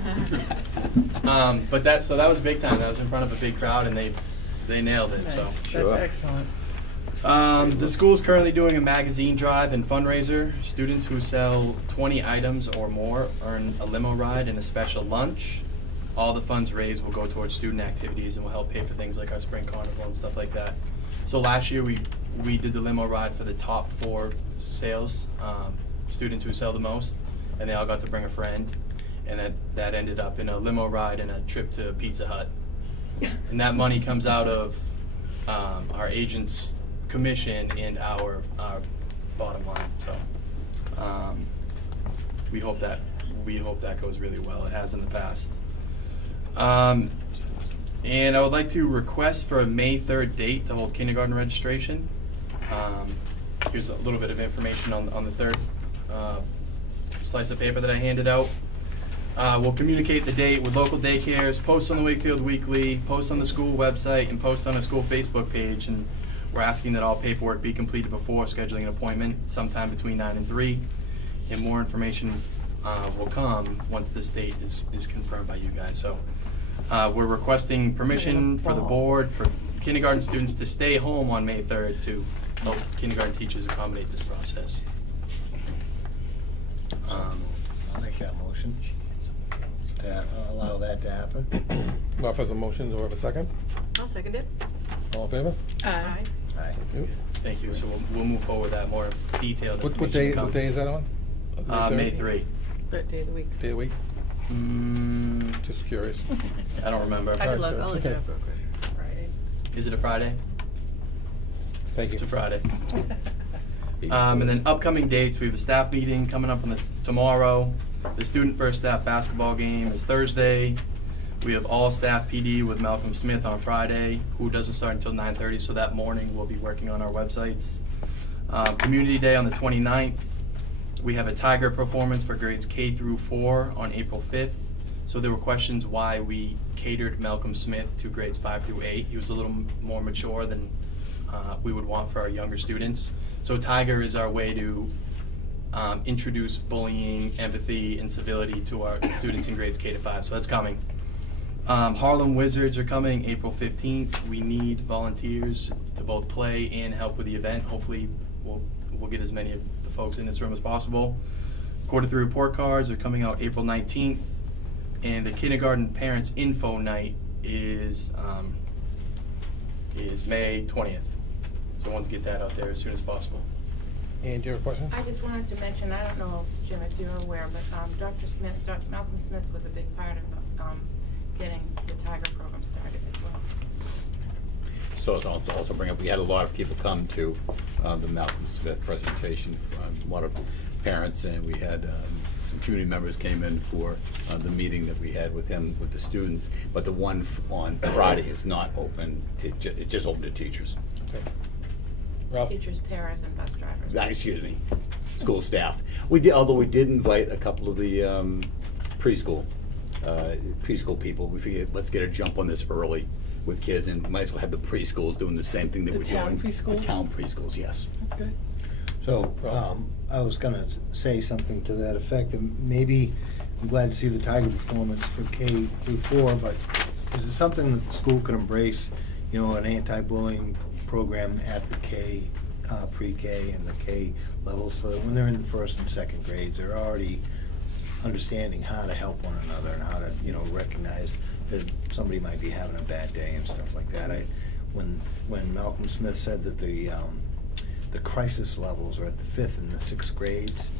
But that was big time. That was in front of a big crowd, and they nailed it. Nice. So. Sure. That's excellent. The school's currently doing a magazine drive and fundraiser. Students who sell 20 items or more earn a limo ride and a special lunch. All the funds raised will go towards student activities and will help pay for things like our spring carnival and stuff like that. So last year we did the limo ride for the top 4 sales, students who sell the most, and they all got to bring a friend. And that ended up in a limo ride and a trip to Pizza Hut. And that money comes out of our agents' commission and our bottom line. So we hope that goes really well. It has in the past. And I would like to request for a May 3rd date to hold kindergarten registration. Here's a little bit of information on the third slice of paper that I handed out. We'll communicate the date with local daycares, post on the Wakefield Weekly, post on the school website, and post on a school Facebook page. And we're asking that all paperwork be completed before scheduling an appointment sometime between 9 and 3. And more information will come once this date is confirmed by you guys. So we're requesting permission for the board for kindergarten students to stay home on May 3rd to help kindergarten teachers accommodate this process. I'll make that motion to allow that to happen. Ralph has a motion, do I have a second? I'll second it. All in favor? Aye. Aye. Thank you. So we'll move forward with that more detailed What information. day, what day is that on? May 3. But day of the week. Day of the week? Just curious. I don't remember. I could look, so I'll it's look it okay. up real quick. Friday. Is it a Friday? Thank you. It's a Friday. And then upcoming dates, we have a staff meeting coming up on tomorrow. The student first staff basketball game is Thursday. We have all staff PD with Malcolm Smith on Friday, who doesn't start until 9:30, so that morning we'll be working on our websites. Community Day on the 29th. We have a Tiger performance for grades K through 4 on April 5th. So there were questions why we catered Malcolm Smith to grades 5 through 8. He was a little more mature than we would want for our younger students. So Tiger is our way to introduce bullying, empathy, and civility to our students in grades K to 5. So that's coming. Harlem Wizards are coming April 15th. We need volunteers to both play and help with the event. Hopefully we'll get as many of the folks in this room as possible. Quarter 3 report cards are coming out April 19th. And the kindergarten parents info night is May 20th. So I want to get that out there as soon as possible. And do you have a question? I just wanted to mention, I don't know, Jim, if you're aware, but Dr. Malcolm Smith was a big part of getting the Tiger program started as well. So it's also bring up, we had a lot of people come to the Malcolm Smith presentation, a lot of parents, and we had some community members came in for the meeting that we had with him, with the students, but the one on Friday is not open, it's just open to teachers. Okay. Ralph? Teachers, paras, and bus drivers. Excuse me, school staff. We did, although we did invite a couple of the preschool people. We figured, let's get a jump on this early with kids, and might as well have the preschools doing the same thing that The we're town doing. preschools? Town preschools, yes. That's good. So, I was gonna say something to that effect, and maybe, I'm glad to see the Tiger performance for K through 4, but is it something that the school can embrace, you know, an anti-bullying program at the K, pre-K and the K level, so that when they're in the first and second grades, they're already understanding how to help one another and how to, you know, recognize that somebody might be having a bad day and stuff like that. When Malcolm Smith said that the crisis levels are at the 5th and the 6th grades,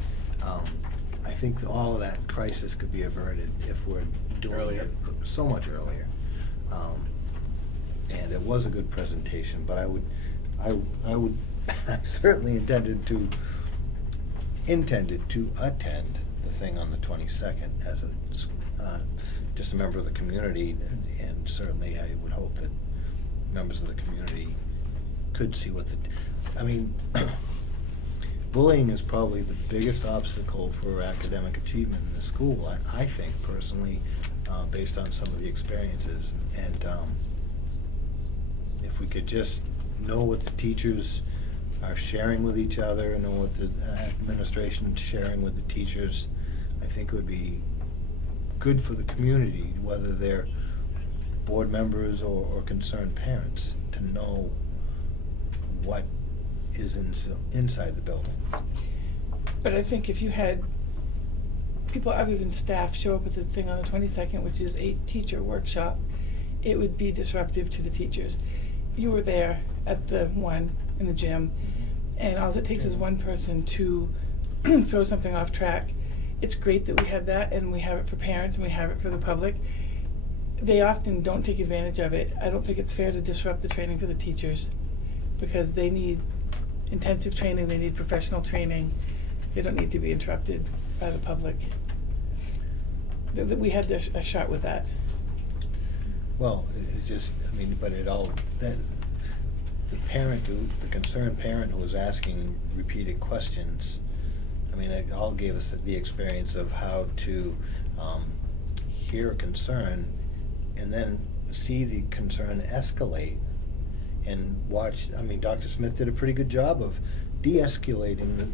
I think that all of that crisis could be averted if we're doing it so much earlier. And it was a good presentation, but I would I certainly intended to attend the thing on the 22nd as just a member of the community, and certainly I would hope that members of the community could see what bullying is probably the biggest obstacle for academic achievement in the school, I think personally, based on some of the experiences. And if we could just know what the teachers are sharing with each other, and then with the administration sharing with the teachers, I think it would be good for the community, whether they're board members or concerned parents, to know what is inside the building. But I think if you had people other than staff show up at the thing on the 22nd, which is a teacher workshop, it would be disruptive to the teachers. You were there at the one in the gym, and all it takes is one person to throw something off track. It's great that we have that, and we have it for parents, and we have it for the public. They often don't take advantage of it. I don't think it's fair to disrupt the training for the teachers, because they need intensive training, they need professional training. They don't need to be interrupted by the public. We had a shot with that. Well, it just, I mean, but it all, that, the concerned parent who was asking repeated questions, I mean, it all gave us the experience of how to hear a concern and then see the concern escalate and watch. I mean, Dr. Smith did a pretty good job of de-escalating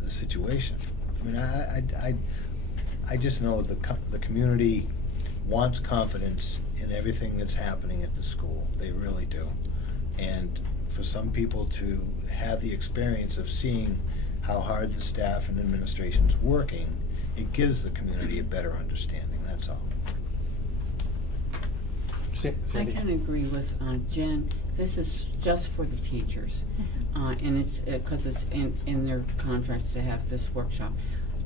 the situation. I mean, I just know the community wants confidence in everything that's happening at the school. They really do. And for some people to have the experience of seeing how hard the staff and administration's working, it gives the community a better understanding, that's all. I Sandy? can agree with Jen. This is just for the teachers. And it's, because it's in their contracts to have this workshop.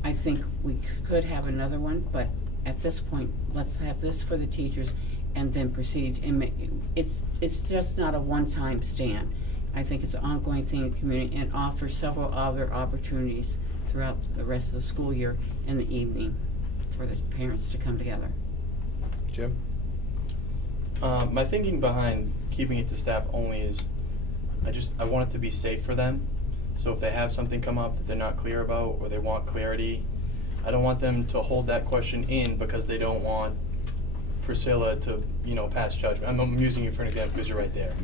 I think we could have another one, but at this point, let's have this for the teachers and then proceed. And it's just not a one-time stand. I think it's an ongoing thing in the community and offers several other opportunities throughout the rest of the school year in the evening for the parents to come together. Jim? My thinking behind keeping it to staff only is, I want it to be safe for them. So if they have something come up that they're not clear about or they want clarity, I don't want them to hold that question in because they don't want Priscilla to, pass judgment. I'm using you for an example because you're right there.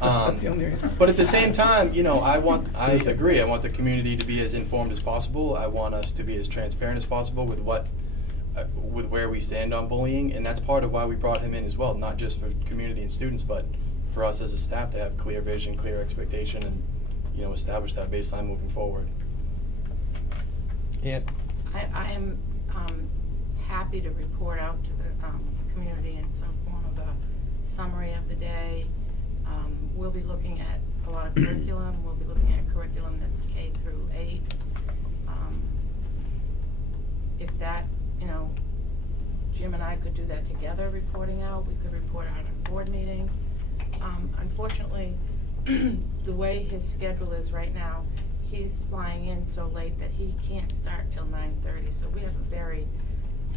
That's the only reason. But at the same time, I agree. I want the community to be as informed as possible. I want us to be as transparent as possible with with where we stand on bullying, and that's part of why we brought him in as well, not just for community and students, but for us as a staff to have clear vision, clear expectation, and establish that baseline moving forward. And I am happy to report out to the community in some form of a summary of the day. We'll be looking at a lot of curriculum. We'll be looking at curriculum that's K through 8. If that, Jim and I could do that together, reporting out. We could report out at a board meeting. Unfortunately, the way his schedule is right now, he's flying in so late that he can't start till 9:30. So we have a very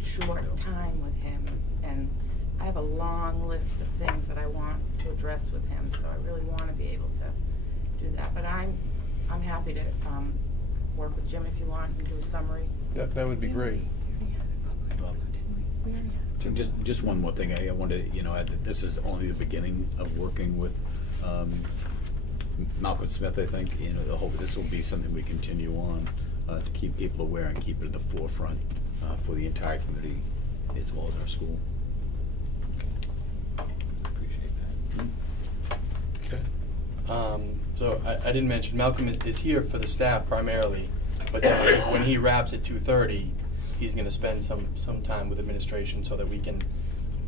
short time with him, and I have a long list of things that I want to address with him. So I really want to be able to do that. But I'm happy to work with Jim if you want and do a summary. that would be great. Just one more thing, I wanted to, add that this is only the beginning of working with Malcolm Smith, I think. This will be something we continue on to keep people aware and keep it at the forefront for the entire community as well as our school. Appreciate that. Okay. So I didn't mention, Malcolm is here for the staff primarily, but when he wraps at 2:30, he's going to spend some time with administration so that we can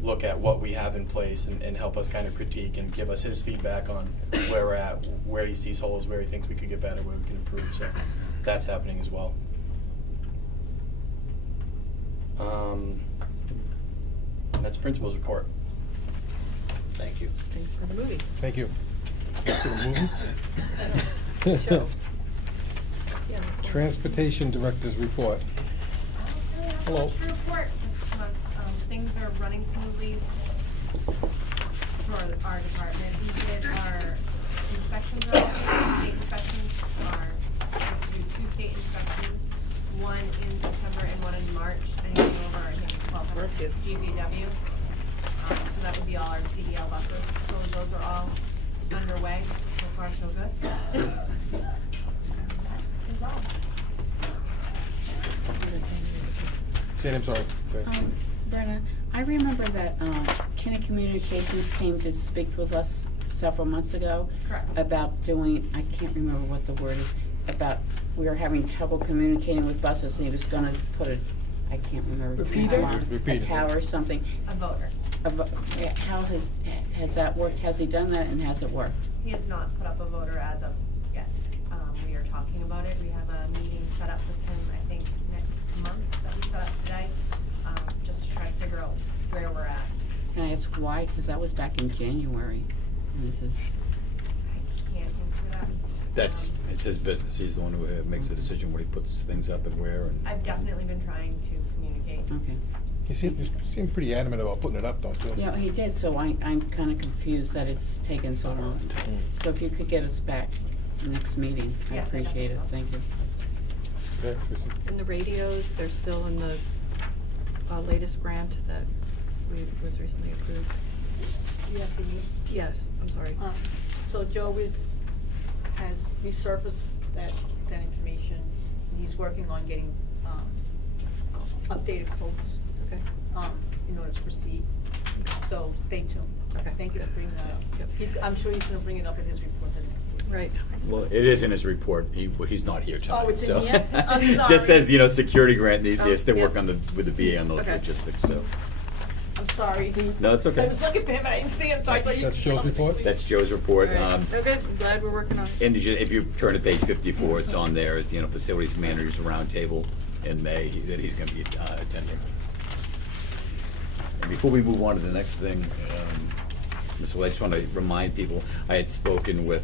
look at what we have in place and help us kind of critique and give us his feedback on where we're at, where he sees holes, where he thinks we could get better, where we can improve. So that's happening as well. And that's principal's report. Thank you. Thanks for the movie. Thank you. Thanks for the movie. Show. Yeah. Transportation Director's report. Hello. To report this month, things are running smoothly for our department. We did our inspections last week. State inspections are, we do 2 state inspections, one in September and one in March. And it's over, I think it's 1200 Bless you. GVW. So that would be all our CEL buses. So those are all underway. We're far, so good. That's all. Sandy, I'm sorry. Okay. Brenna, I remember that Kinney Communications came to speak with us several months ago. Correct. About doing, I can't remember what the word is, about, we were having trouble communicating with buses, and he was gonna put a, I can't remember. Repeater? A Repeater. tower or something. A voter. Yeah, how has that worked? Has he done that, and has it worked? He has not put up a voter as of yet. We are talking about it. We have a meeting set up with him, I think, next month that we set up today, just to try to figure out where we're at. Can I ask why? Because that was back in January, and this is, I can't answer that. It's his business. He's the one who makes the decision where he puts things up and where. And I've definitely been trying to communicate. okay. You seem pretty adamant about putting it up, don't you? Yeah, he did, so I'm kind of confused that it's taken so long. So if you could get us back next meeting, I Yes, I appreciate it, definitely thank you. Okay, Tracy. And the radios, they're still in the latest grant that was recently approved. You have to use. Yes, I'm sorry. So Joe has resurfaced that information, and he's working on getting, updated quotes, Okay. in order to proceed. So stay tuned. Okay. Thank you for bringing that up. Yep. I'm sure he's gonna bring it up in his report the next week. Right. well, it is in his report. He's not here tonight. Oh, it's in so. here? I'm Just sorry. says, security grant. They're still yeah. working with the VA on those Okay. logistics. So I'm sorry. no, it's okay. I was looking for him, and I didn't see him, so I thought you. That's Joe's report? That's Joe's report. All right. Okay, I'm glad we're working on it. And if you turn to page 54, it's on there. Facilities managers roundtable in May that he's going to be attending. And before we move on to the next thing, Ms. Will, I just want to remind people, I had spoken with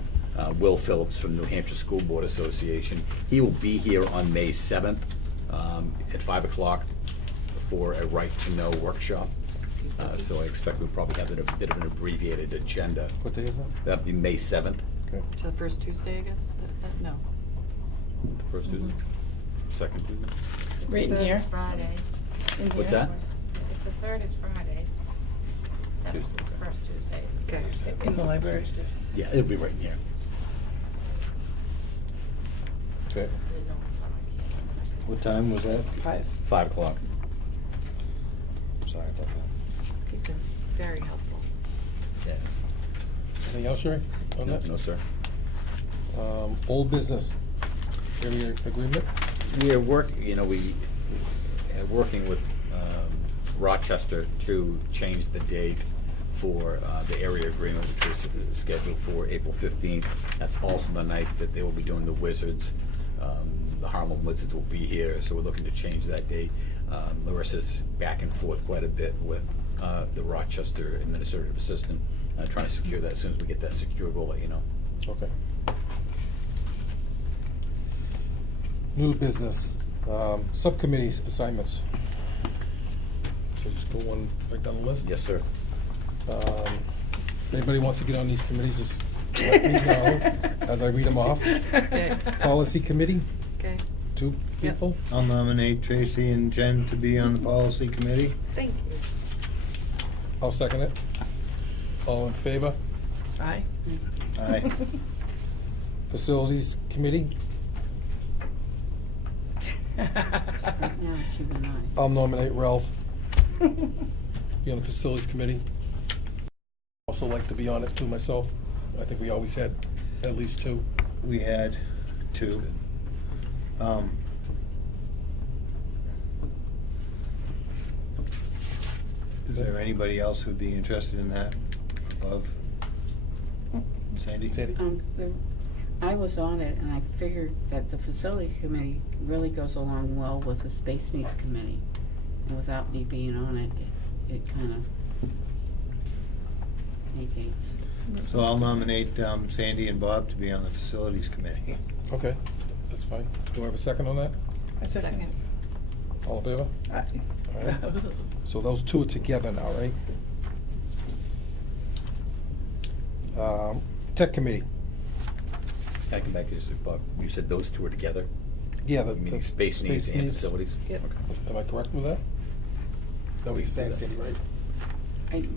Will Phillips from New Hampshire School Board Association. He will be here on May 7th at 5 o'clock for a Right to Know workshop. So I expect we'll probably have a bit of an abbreviated agenda. What day is that? That'll be May 7th. Okay. So the first Tuesday, I guess? Is that, no. The first Tuesday? Second Tuesday? Right in The third here. is Friday. In What's here. that? If the third is Friday, seventh is the Tuesday. first Tuesday. is the Okay. second. In the library. Yeah, it'll be right in here. Okay. What time was that? 5. 5 o'clock. Sorry about that. He's been very helpful. Yes. Anything else, Sherry? on No, that? no, sir. Old business, area agreement? We are working with Rochester to change the date for the area agreement, which was scheduled for April 15th. That's also the night that they will be doing the Wizards. The Harlem Wizards will be here, so we're looking to change that date. Larissa's back and forth quite a bit with the Rochester administrative assistant, trying to secure that. As soon as we get that secured, we'll let you know. Okay. New business, subcommittees assignments. So just go one right down the list. Yes, sir. If anybody wants to get on these committees, just let me know as I read them off. Okay. Policy committee, Okay, 2 Yep. people. I'll nominate Tracy and Jen to be on the policy committee. thank you. I'll second it. All in favor? Aye. Aye. Facilities committee, Yeah, she and I. I'll nominate Ralph. Be on the facilities committee. Also like to be on it too myself. I think we always had at least 2. We had 2. Is there anybody else who'd be interested in that above Sandy? Sandy? I was on it, and I figured that the facility committee really goes along well with the space needs committee. And without me being on it, it kind of negates. So I'll nominate Sandy and Bob to be on the facilities committee. Okay, that's fine. Do I have a second on that? A second. All in favor? Aye. All right. So those 2 are together now, right? Tech committee. Can I come back to this, Bob? You said those 2 are together? Yeah, the Meaning the space needs and needs. facilities? Yep. Okay. Am I correct with that? No, we saying Sandy, right? I-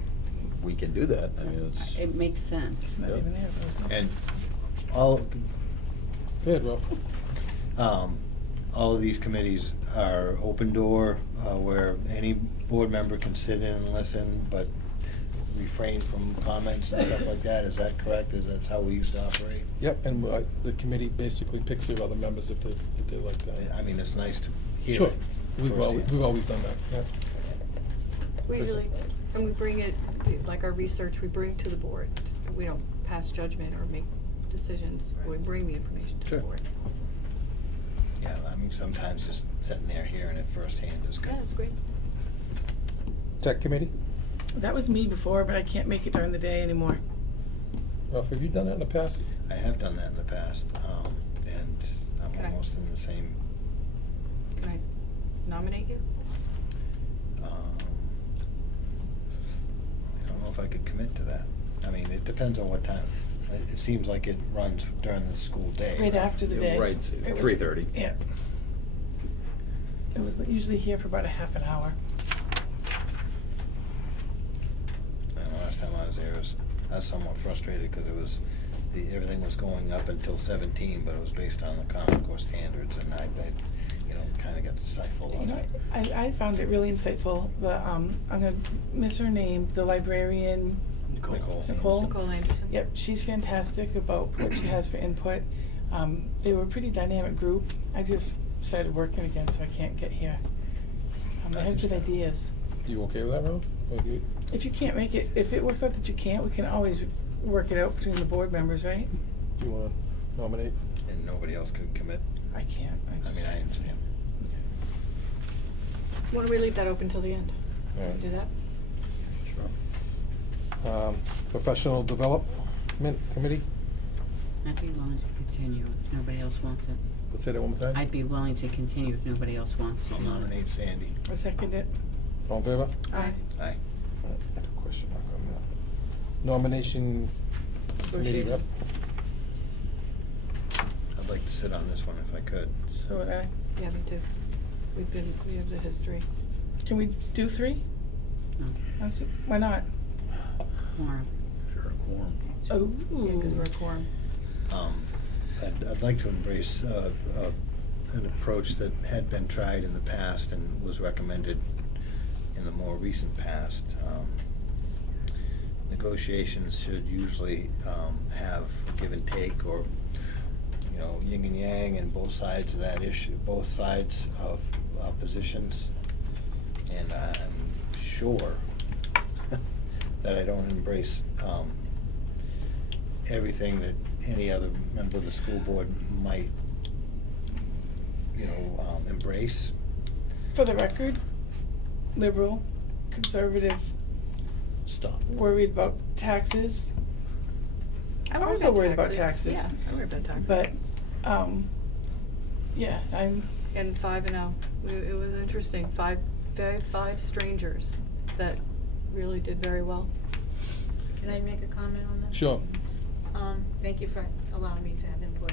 We can do that. I mean, it's. It makes sense. It's not Yeah. even there, though, so. And all, Go ahead, Rob. all of these committees are open door, where any board member can sit in and listen, but refrain from comments and stuff like that. Is that correct? That's how we used to operate? Yep, and the committee basically picks their other members if they like that. I mean, it's nice to hear Sure, it we've always done that, yeah. We usually, and we bring it, like our research, we bring to the board. We don't pass judgment or make decisions. We bring the information to the Sure. board. Yeah, I mean, sometimes just sitting there hearing it firsthand is good. Yeah, that's great. Tech committee? That was me before, but I can't make it during the day anymore. Ralph, have you done that in the past? I have done that in the past, and I'm Okay. almost in the same, Can I nominate you? I don't know if I could commit to that. I mean, it depends on what time. It seems like it runs during the school day. Right after the day. Right, It was- 3:30. Yeah. It was usually here for about a half an hour. And the last time I was there, I was somewhat frustrated because it was, everything was going up until 17, but it was based on the Common Core standards, and I kind of got stifled You on know, it. I found it really insightful. I'm gonna miss her name, the librarian. Nicole. Nicole Anderson. Yep, she's fantastic about what she has for input. They were a pretty dynamic group. I just started working again, so I can't get here. They have good ideas. You okay with that, Ralph? Or you- If you can't make it, if it works out that you can't, we can always work it out between the board members, right? You wanna nominate? And nobody else could commit. I can't. I mean, I understand. Why don't we leave that open till the end? All right. Do that? Sure. Professional Development Committee? I'd be willing to continue if nobody else wants it. Let's say that one more time. I'd be willing to continue if nobody else wants to I'll do it. nominate Sandy. I second it. All in favor? Aye. Aye. Question mark on that. Nomination committee rep? I'd like to sit on this one if I could. So Yeah, me too. We have the history. can we do 3? No. Why not? Quorum. Sure, quorum. Oh. Yeah, because we're a quorum. I'd like to embrace an approach that had been tried in the past and was recommended in the more recent past. Negotiations should usually have give and take, or yin and yang, and both sides of that issue, both sides of positions. And I'm sure that I don't embrace everything that any other member of the school board might, embrace. For the record, liberal, conservative, Stop. worried about taxes. I'm also worried about taxes. Yeah, I worry about taxes. But, yeah, And 5-0. It was interesting. Five strangers that really did very well. Can I make a comment on that? Sure. Thank you for allowing me to have input.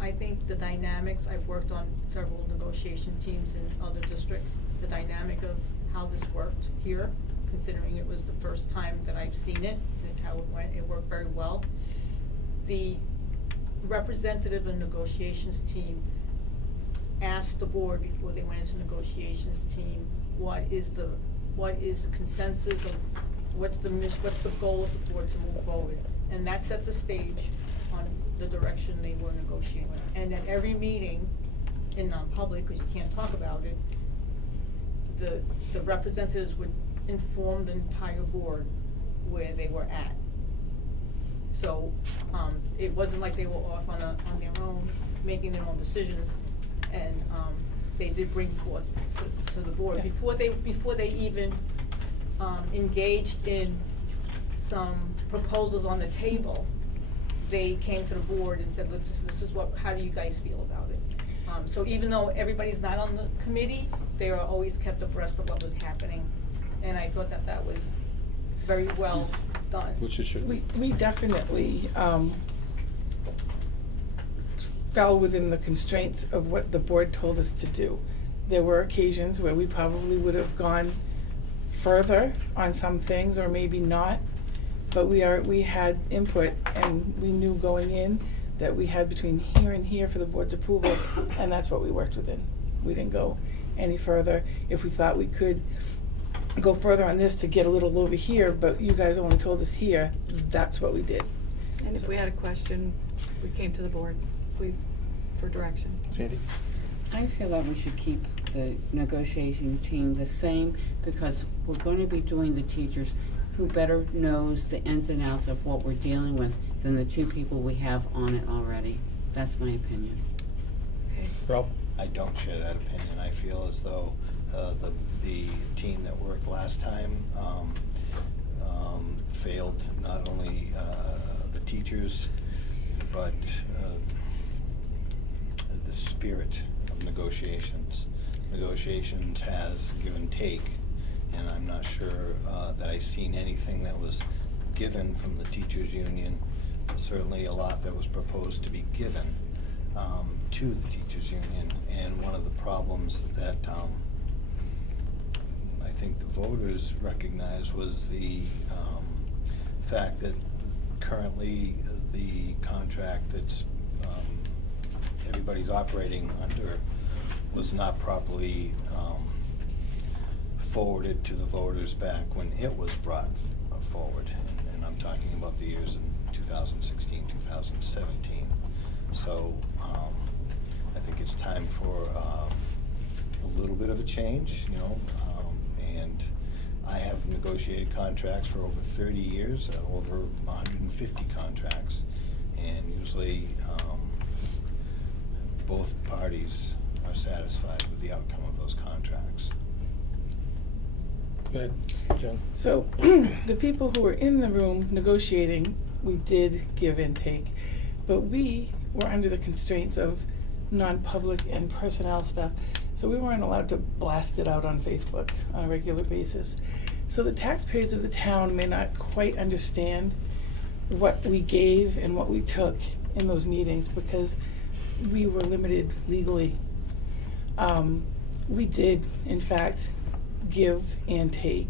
I think the dynamics, I've worked on several negotiation teams in other districts. The dynamic of how this worked here, considering it was the first time that I've seen it, and how it went, it worked very well. The representative of the negotiations team asked the board before they went into negotiations team, what is the consensus of, what's the goal of the board to move forward? And that set the stage on the direction they were negotiating. And at every meeting, in non-public, because you can't talk about it, the representatives would inform the entire board where they were at. So, it wasn't like they were off on their own, making their own decisions, and, they did bring forth to the board. Yes. Before they even, engaged in some proposals on the table, they came to the board and said, look, this is how do you guys feel about it? So even though everybody's not on the committee, they are always kept abreast of what was happening, and I thought that was very well done. Which it should be. we definitely, fell within the constraints of what the board told us to do. There were occasions where we probably would have gone further on some things, or maybe not. But we had input, and we knew going in that we had between here and here for the board's approval, and that's what we worked within. We didn't go any further. If we thought we could go further on this to get a little over here, but you guys only told us here, that's what we did. And if we had a question, we came to the board, for direction. Sandy? I feel that we should keep the negotiating team the same, because we're gonna be doing the teachers. Who better knows the ins and outs of what we're dealing with than the two people we have on it already? That's my opinion. Okay. Ralph? I don't share that opinion. I feel as though the team that worked last time failed not only the teachers, but the spirit of negotiations. Negotiations has give and take, and I'm not sure that I've seen anything that was given from the teachers' union. Certainly a lot that was proposed to be given to the teachers' union, and one of the problems that I think the voters recognized was the fact that currently the contract that's everybody's operating under was not properly forwarded to the voters back when it was brought forward, and I'm talking about the years in 2016, 2017. So I think it's time for a little bit of a change, you know, and I have negotiated contracts for over 30 years, over 150 contracts, and usually both parties are satisfied with the outcome of those contracts. Go ahead, Jen. So, the people who were in the room negotiating, we did give and take, but we were under the constraints of non-public and personnel stuff, so we weren't allowed to blast it out on Facebook on a regular basis. So the taxpayers of the town may not quite understand what we gave and what we took in those meetings, because we were limited legally. We did, in fact, give and take,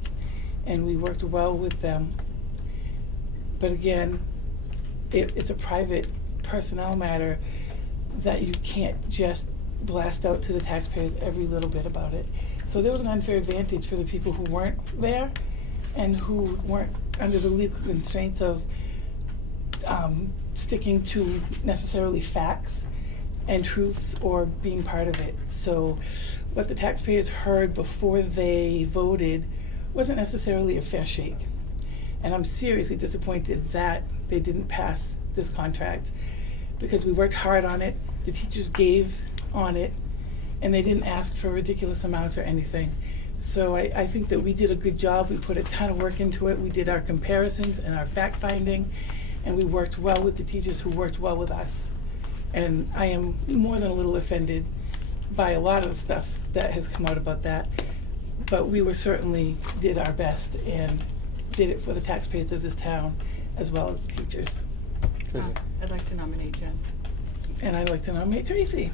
and we worked well with them. But again, it's a private personnel matter that you can't just blast out to the taxpayers every little bit about it. So there was an unfair advantage for the people who weren't there and who weren't under the legal constraints of sticking to necessarily facts and truths or being part of it. So what the taxpayers heard before they voted wasn't necessarily a fair shake. And I'm seriously disappointed that they didn't pass this contract, because we worked hard on it, the teachers gave on it, and they didn't ask for ridiculous amounts or anything. So I think that we did a good job. We put a ton of work into it. We did our comparisons and our fact-finding, and we worked well with the teachers who worked well with us. And I am more than a little offended by a lot of the stuff that has come out about that. But we were certainly did our best and did it for the taxpayers of this town as well as the teachers. Tracy? I'd like to nominate Jen. And I'd like to nominate Tracy.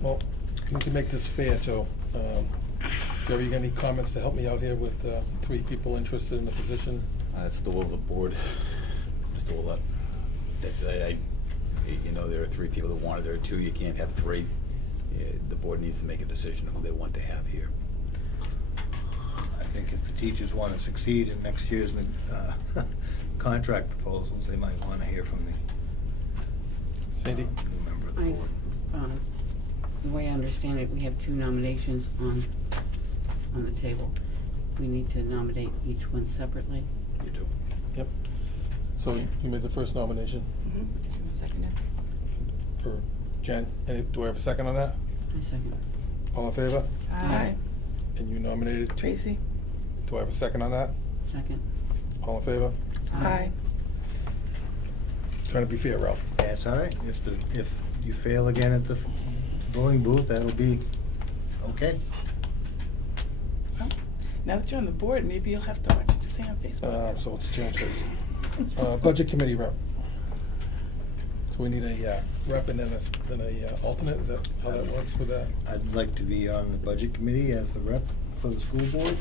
Well, we need to make this fair too. Jerry, you got any comments to help me out here with 3 people interested in the position? That's the will of the board, Mr. Willett. That's, you know, there are 3 people that want it, there are 2, you can't have 3. The board needs to make a decision of who they want to have here. I think if the teachers want to succeed in next year's contract proposals, they might want to hear from the Sandy? new member of the board. The way I understand it, we have 2 nominations on the table. We need to nominate each one separately. You do. Yep. So you made the first nomination Mm-hmm. Second it. for Jen. Do I have a second on that? I second. All in favor? Aye. And you nominated? Tracy? Do I have a second on that? Second. All in favor? Aye. Trying to be fair, Ralph. That's all right. If you fail again at the voting booth, that'll be okay. Well, now that you're on the board, maybe you'll have to watch what you say on Facebook. So it's Jen Tracy. Budget committee rep. So we need a rep and then a alternate. Is that how that works with that? I'd like to be on the budget committee as the rep for the school board.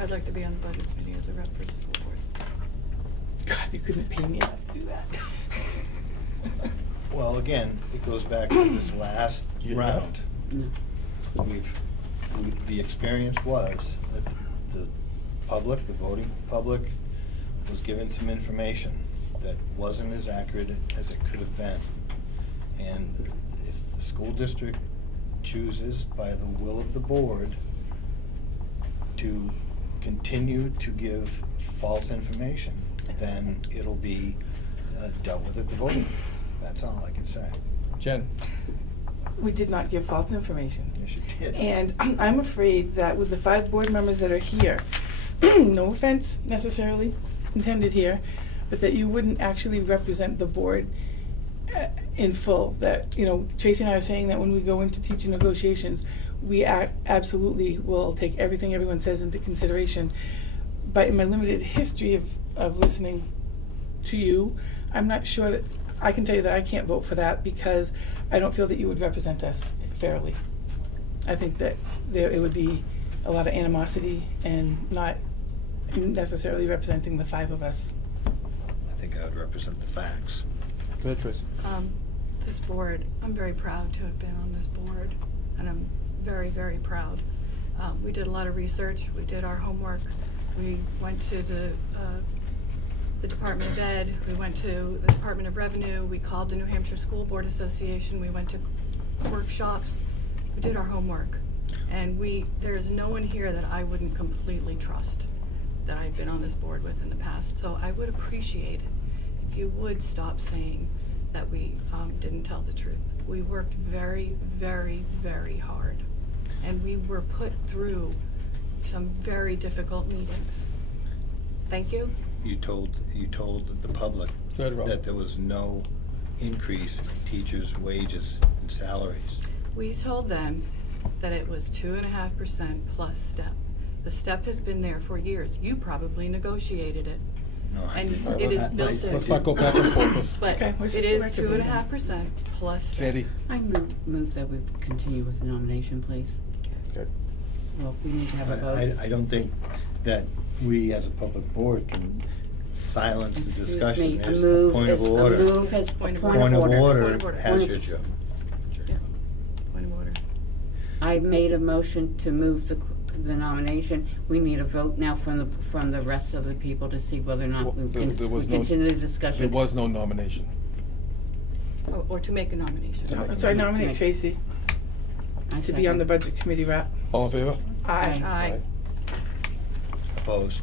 I'd like to be on the budget committee as a rep for the school board. You couldn't pay me enough to do that. Well, again, it goes back to this last round. The experience was that the public, the voting public, was given some information that wasn't as accurate as it could have been. And if the school district chooses, by the will of the board, to continue to give false information, then it'll be dealt with at the voting booth. That's all I can say. Jen? We did not give false information. Yes, you did. And I'm afraid that with the 5 board members that are here, no offense necessarily intended here, but that you wouldn't actually represent the board in full. That, you know, Tracy and I are saying that when we go into teacher negotiations, we absolutely will take everything everyone says into consideration. But in my limited history of listening to you, I'm not sure that, I can tell you that I can't vote for that because I don't feel that you would represent us fairly. I think that it would be a lot of animosity and not necessarily representing the 5 of us. I think I would represent the facts. Go ahead, Tracy. This board, I'm very proud to have been on this board, and I'm very, very proud. We did a lot of research, we did our homework, we went to the Department of Ed, we went to the Department of Revenue, we called the New Hampshire School Board Association, we went to workshops, we did our homework. And there is no one here that I wouldn't completely trust that I've been on this board with in the past. So I would appreciate it if you would stop saying that we didn't tell the truth. We worked very, very, very hard. And we were put through some very difficult meetings. Thank you. You told the public Go ahead, Rob. that there was no increase in teachers' wages and salaries. We told them that it was 2.5% plus step. The step has been there for years. You probably negotiated it. No, I And didn't. All right, it is let's- built in. Let's not go back and forth. But Okay, let's it is go back to voting. 2.5% plus step. Sandy? I move that we continue with the nomination, please. Okay. Well, we need to have a vote. I don't think that we as a public board can silence the Excuse discussion. me, a There's move a point of is- order. A move has, Point of point Point of of order. order Point of order. has. Point of- Sure. Yeah. Point of order. I made a motion to move the nomination. We need a vote now from the rest of the people to see whether or not we Well, there was no- continue the discussion. There was no nomination. Or to make a nomination. So I nominate Tracy I to be on the second. budget committee rep. All in favor? Aye. Aye. Opposed.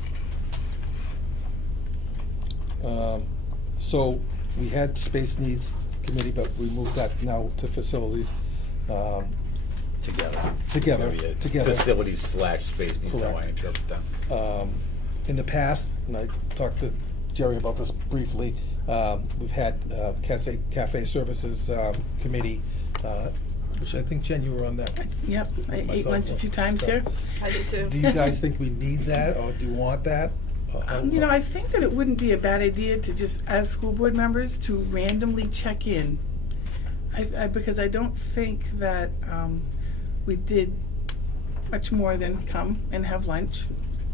So we had space needs committee, but we moved that now to facilities. Together. Together, Maybe a together. Facilities / space needs, how I Correct. interpret that. In the past, and I talked to Jerry about this briefly, we've had cafe services committee, which I think, Jen, you were on that. Yep, I ate Myself, lunch a few times here. I did too. Do you guys think we need that, or do you want that? You know, I think that it wouldn't be a bad idea to just, as school board members, to randomly check in. Because I don't think that we did much more than come and have lunch.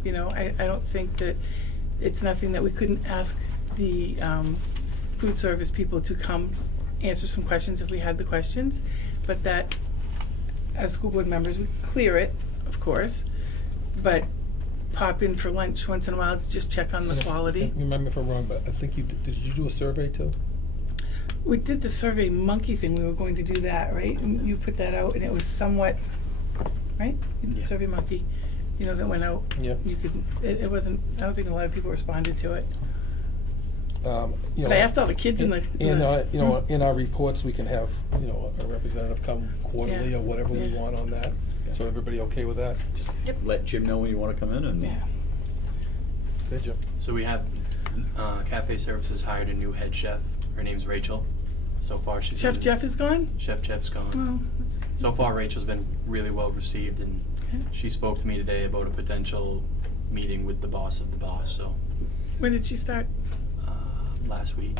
You know, I don't think that it's nothing that we couldn't ask the food service people to come answer some questions if we had the questions, but that as school board members, we clear it, of course, but pop in for lunch once in a while to just check on the quality. Remember if I'm wrong, but I think did you do a survey too? We did the Survey Monkey thing, we were going to do that, right? And you put that out, and it was somewhat, right? You did Yeah. Survey Monkey, you know, that went out. Yep. You could, it wasn't, I don't think a lot of people responded to it. You know, But I asked all the kids in the. In you know, in our reports, we can have, you know, a representative come quarterly Yeah. or whatever we Yeah. want on that. So everybody okay with that? Just let Jim know when you wanna come in and. Yeah. Good, Jim. So we have, Cafe Services hired a new head chef. Her name's Rachel. So far, she's Chef been- Jeff is gone? Chef Jeff's gone. Well, that's. So far, Rachel's been really well received, and Okay. she spoke to me today about a potential meeting with the boss of the boss. So When did she start? last week.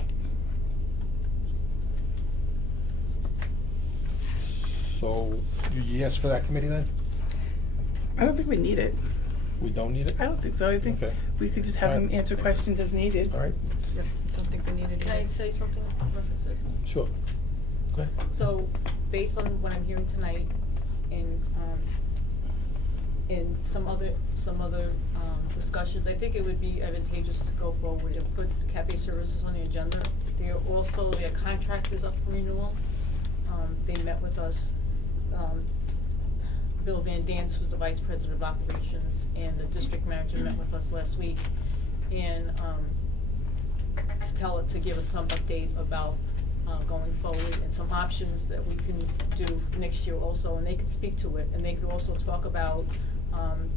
So, you yes for that committee then? I don't think we need it. We don't need it? I don't think so. I think Okay. we could just have All them right. answer questions as needed. All right, Yep, don't think we need it Can I either. say something, references? sure. Go ahead. So, based on what I'm hearing tonight, and some other discussions, I think it would be advantageous to go forward and put cafe services on the agenda. Their contract is up for renewal. They met with us, Bill Van Dance, who's the Vice President of Operations, and the district manager met with us last week. And, to give us some update about going forward and some options that we can do next year also, and they could speak to it, and they could also talk about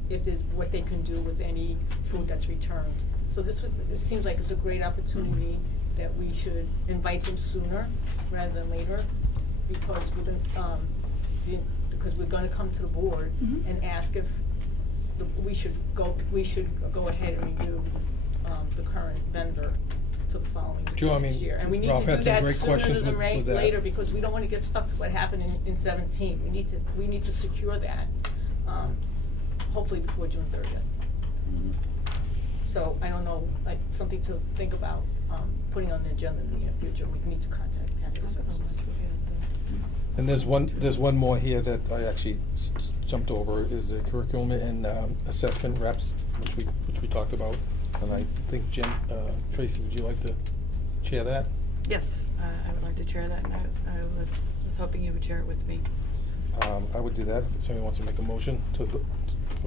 if there's, what they can do with any food that's returned. So it seems like it's a great opportunity that we should invite them sooner rather than later, because we're gonna come to the board and ask if we should go ahead and review the current vendor for the following Sure, I mean, year. And we need Ralph to do had some that great sooner questions than with that. later, because we don't wanna get stuck to what happened in 17. We need to secure that, hopefully before June 30th. So, I don't know, like, something to think about, putting on the agenda in the near future. We need to contact Cafe Services. And there's one more here that I actually jumped over, is the curriculum and assessment reps, which we talked about. And I think Jen, Tracy, would you like to chair that? Yes, I would like to chair that, and I was hoping you would share it with me. I would do that, if somebody wants to make a motion for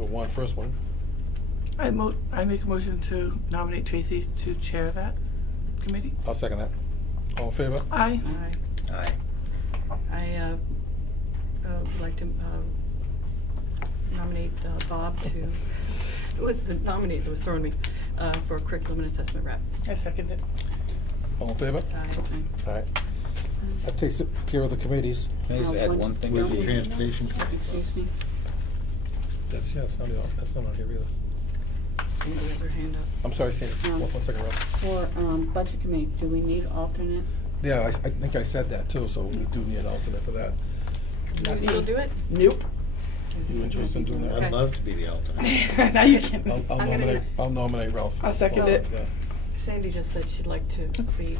one first one. I make a motion to nominate Tracy to chair that committee. I'll second that. All in favor? Aye. Aye. I would like to nominate Bob to, it was the nominee that was throwing me, for curriculum and assessment rep. I second it. All in favor? Aye. All right. That takes care of the committees. Can I just add one thing? With the transportation committee. Excuse me? That's not on here either. Sandy has her hand up. I'm sorry, Sandy, one second, Ralph. For, budget committee, do we need alternate? Yeah, I think I said that too, so we do need an alternate for that. Can we still do it? Nope. You interested in doing that? I'd Okay. love to be the alternate. Now you can. I'll nominate Ralph. I'll second it. Yeah. Sandy just said she'd like to be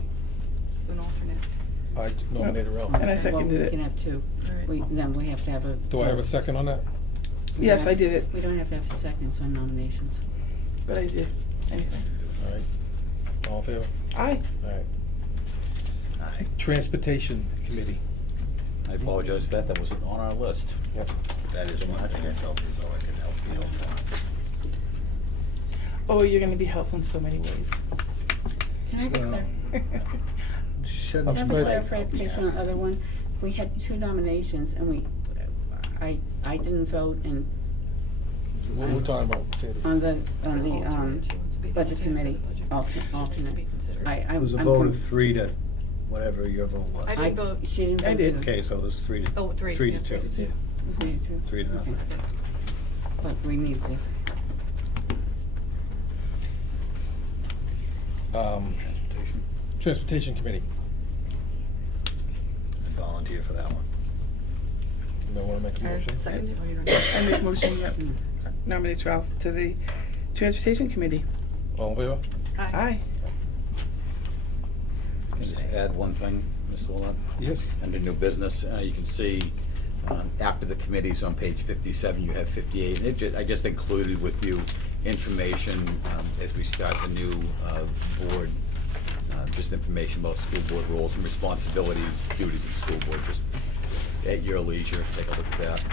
an alternate. I nominated Ralph. And I Well, seconded we it. can have two. All right. Then we have to have a. Do I have a second on that? Yes, I did it, We don't have to have seconds on nominations. but I did. Anyway. All right. All in favor? Aye. All right. Aye. Transportation Committee. I apologize for that, that wasn't on our list. Yep. That is one thing I felt as though I could help be helpful. Oh, you're gonna be helpful in so many ways. Can I have a Well, Shouldn't I'm Can I have sorry. a Right. clarification on the other one? We had two nominations and I didn't vote and What we're talking about, Sandy? on the, Alternate, she wants to be budget alternate committee, for the budget. alternate. She needs to be considered. I It was a I'm vote com- of 3 to whatever your vote was. I didn't vote. She didn't vote. I did. either. Okay, so it was 3 to. Oh, 3. 3 to Yeah, 2. 3 to 2. It was needed to. 3 to nothing. But we need to. Transportation. Transportation Committee. Volunteer for that one. You want to make a motion? Second? Oh, you don't have I make a motion that nominates Ralph to the Transportation Committee. All in favor? Aye. Can I just add one thing, Mr. Willett? Yes. Under new business, you can see, after the committees on page 57, you have 58. And I just included with you information as we start the new board, just information about school board roles and responsibilities, duties of school board, just at your leisure, take a look at that.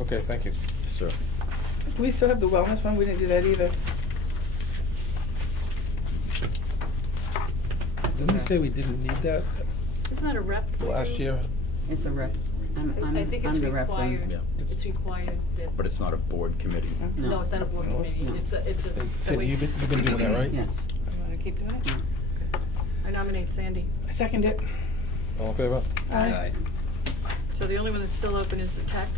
Okay, thank you. Sir. Do we still have the wellness one? We didn't do that either. Didn't we say we didn't need that Isn't that a rep? last year? It's a rep. I think it's I'm the rep one. required, Yeah. it's required that, But it's not a board committee. no, it's not a board No. committee, it's a. Sandy, you've been doing that, right? Yes. You wanna keep doing it? Yeah. I nominate Sandy. I second it. All in favor? Aye. So the only one that's still open is the tech.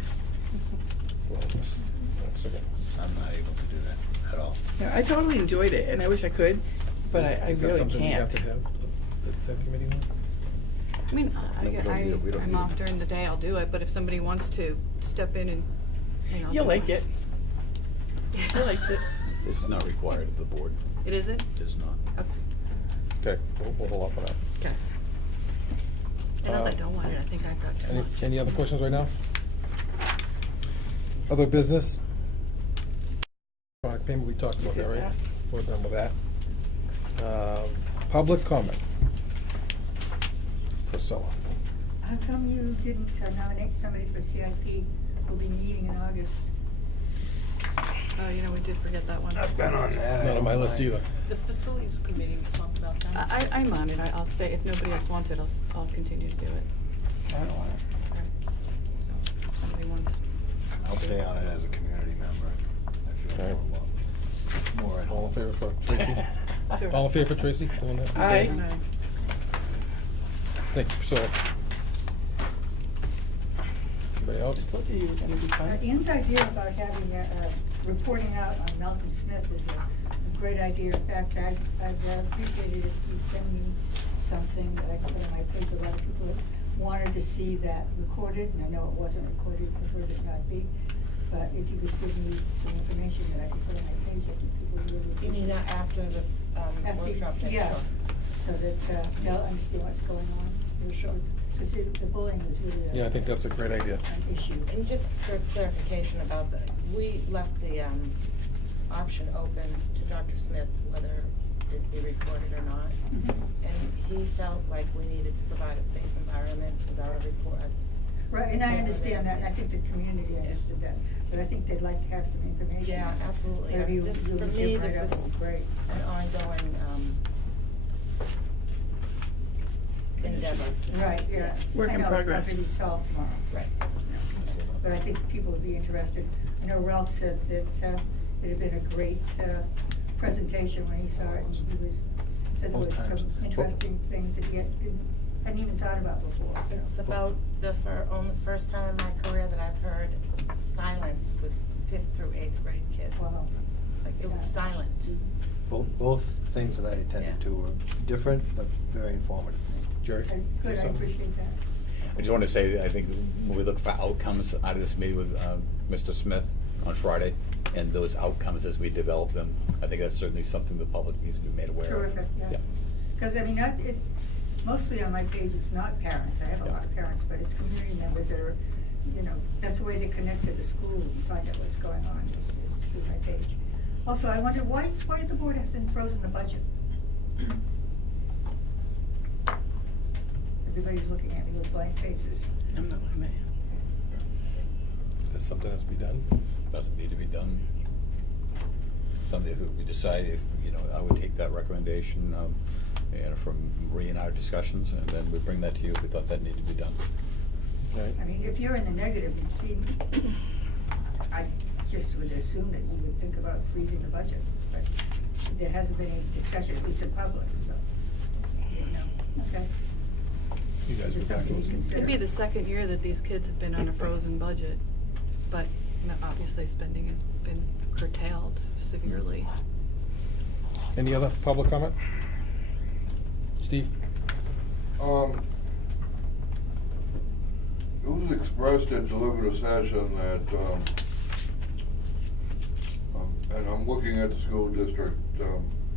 Wellness. One second. I'm not able to do that at all. Yeah, I totally enjoyed it, and I wish I could, but I Is that really something we have can't. to have, the committee one? I mean, No, we don't need it. We don't I'm need off it. during the day, I'll do it, but if somebody wants to step in and and I'll You'll do like mine. it. I liked it. It's not required of the board. It isn't? It is not. Okay. Okay, we'll hold off on that. Okay. And Uh, I don't want it, I think I've got too much. Any other questions right now? Other business? Product payment, we talked about did that, right? that. We're done with that. Public comment. Priscilla. How come you didn't nominate somebody for CIP who'll be meeting in August? Oh, you know, we did forget that one. I've been on that. It's not on my list either. The facilities committee, we talked about that. I'm on it, I'll stay, if nobody else wants it, I'll continue to do it. I don't want it. Okay. So, if somebody wants. I'll stay on it as a community member. I feel Okay. more at All in home. favor for Tracy? Sure. All in favor for Tracy? Doing that? Aye. Thank you, Priscilla. Anybody I else? told you you were gonna be fine. Ian's idea about having reporting out on Malcolm Smith is a great idea. In fact, I'd appreciate it if you send me something that I can put on my page. A lot of people wanted to see that recorded, and I know it wasn't recorded, preferred it not be. But if you could give me some information that I can put on my page, I think people really You appreciate it. mean after the After- workshop? then? Yeah, Sure. so that they'll understand what's going on. They're short, because the bullying is really Yeah, I think that's a great idea. an issue. And just for clarification about we left the option open to Dr. Smith whether it be recorded or not. Mhm. And he felt like we needed to provide a safe environment without a report. Right, and I understand that, and I think the community understood that, but I think they'd like to have some information. Yeah, absolutely. Whatever you This, do for with me, your this write-up is would be great. an ongoing endeavor. Right, yeah. Work in I know it's progress. not gonna be solved tomorrow. Right. But I think people would be interested. I know Ralph said that it had been a great presentation when he saw it, and he said there was some interesting things that he hadn't even thought about before, so. It's about only the first time in my career that I've heard silence with 5th through 8th grade kids. Wow. Like, it was Yeah. silent. Both things that I attended Yeah. to were different, but very informative. Jerry? Good, I appreciate that. I just want to say that I think when we look for outcomes out of this meeting with Mr. Smith on Friday, and those outcomes as we develop them, I think that's certainly something the public needs to be made aware of. Terrific, yeah. Because, I mean, mostly on my page, it's not parents. I have a lot of parents, but it's community members that are, that's the way they connect to the school and find out what's going on, is through my page. Also, I wonder why the board hasn't frozen the budget? Everybody's looking at me with blank faces. I'm not looking at you. That's something that has to be done. Doesn't need to be done. Something that we decide, I would take that recommendation, from Marie and our discussions, and then we bring that to you if we thought that needed to be done. Right. I mean, if you're in the negative, you see, I just would assume that you would think about freezing the budget, but there hasn't been any discussion, at least in public, so, okay. You guys Is it go back something and you listen. consider? It'd be the second year that these kids have been on a frozen budget, but obviously spending has been curtailed severely. Any other public comment? Steve? It was expressed at deliberative session that, and I'm looking at the school district,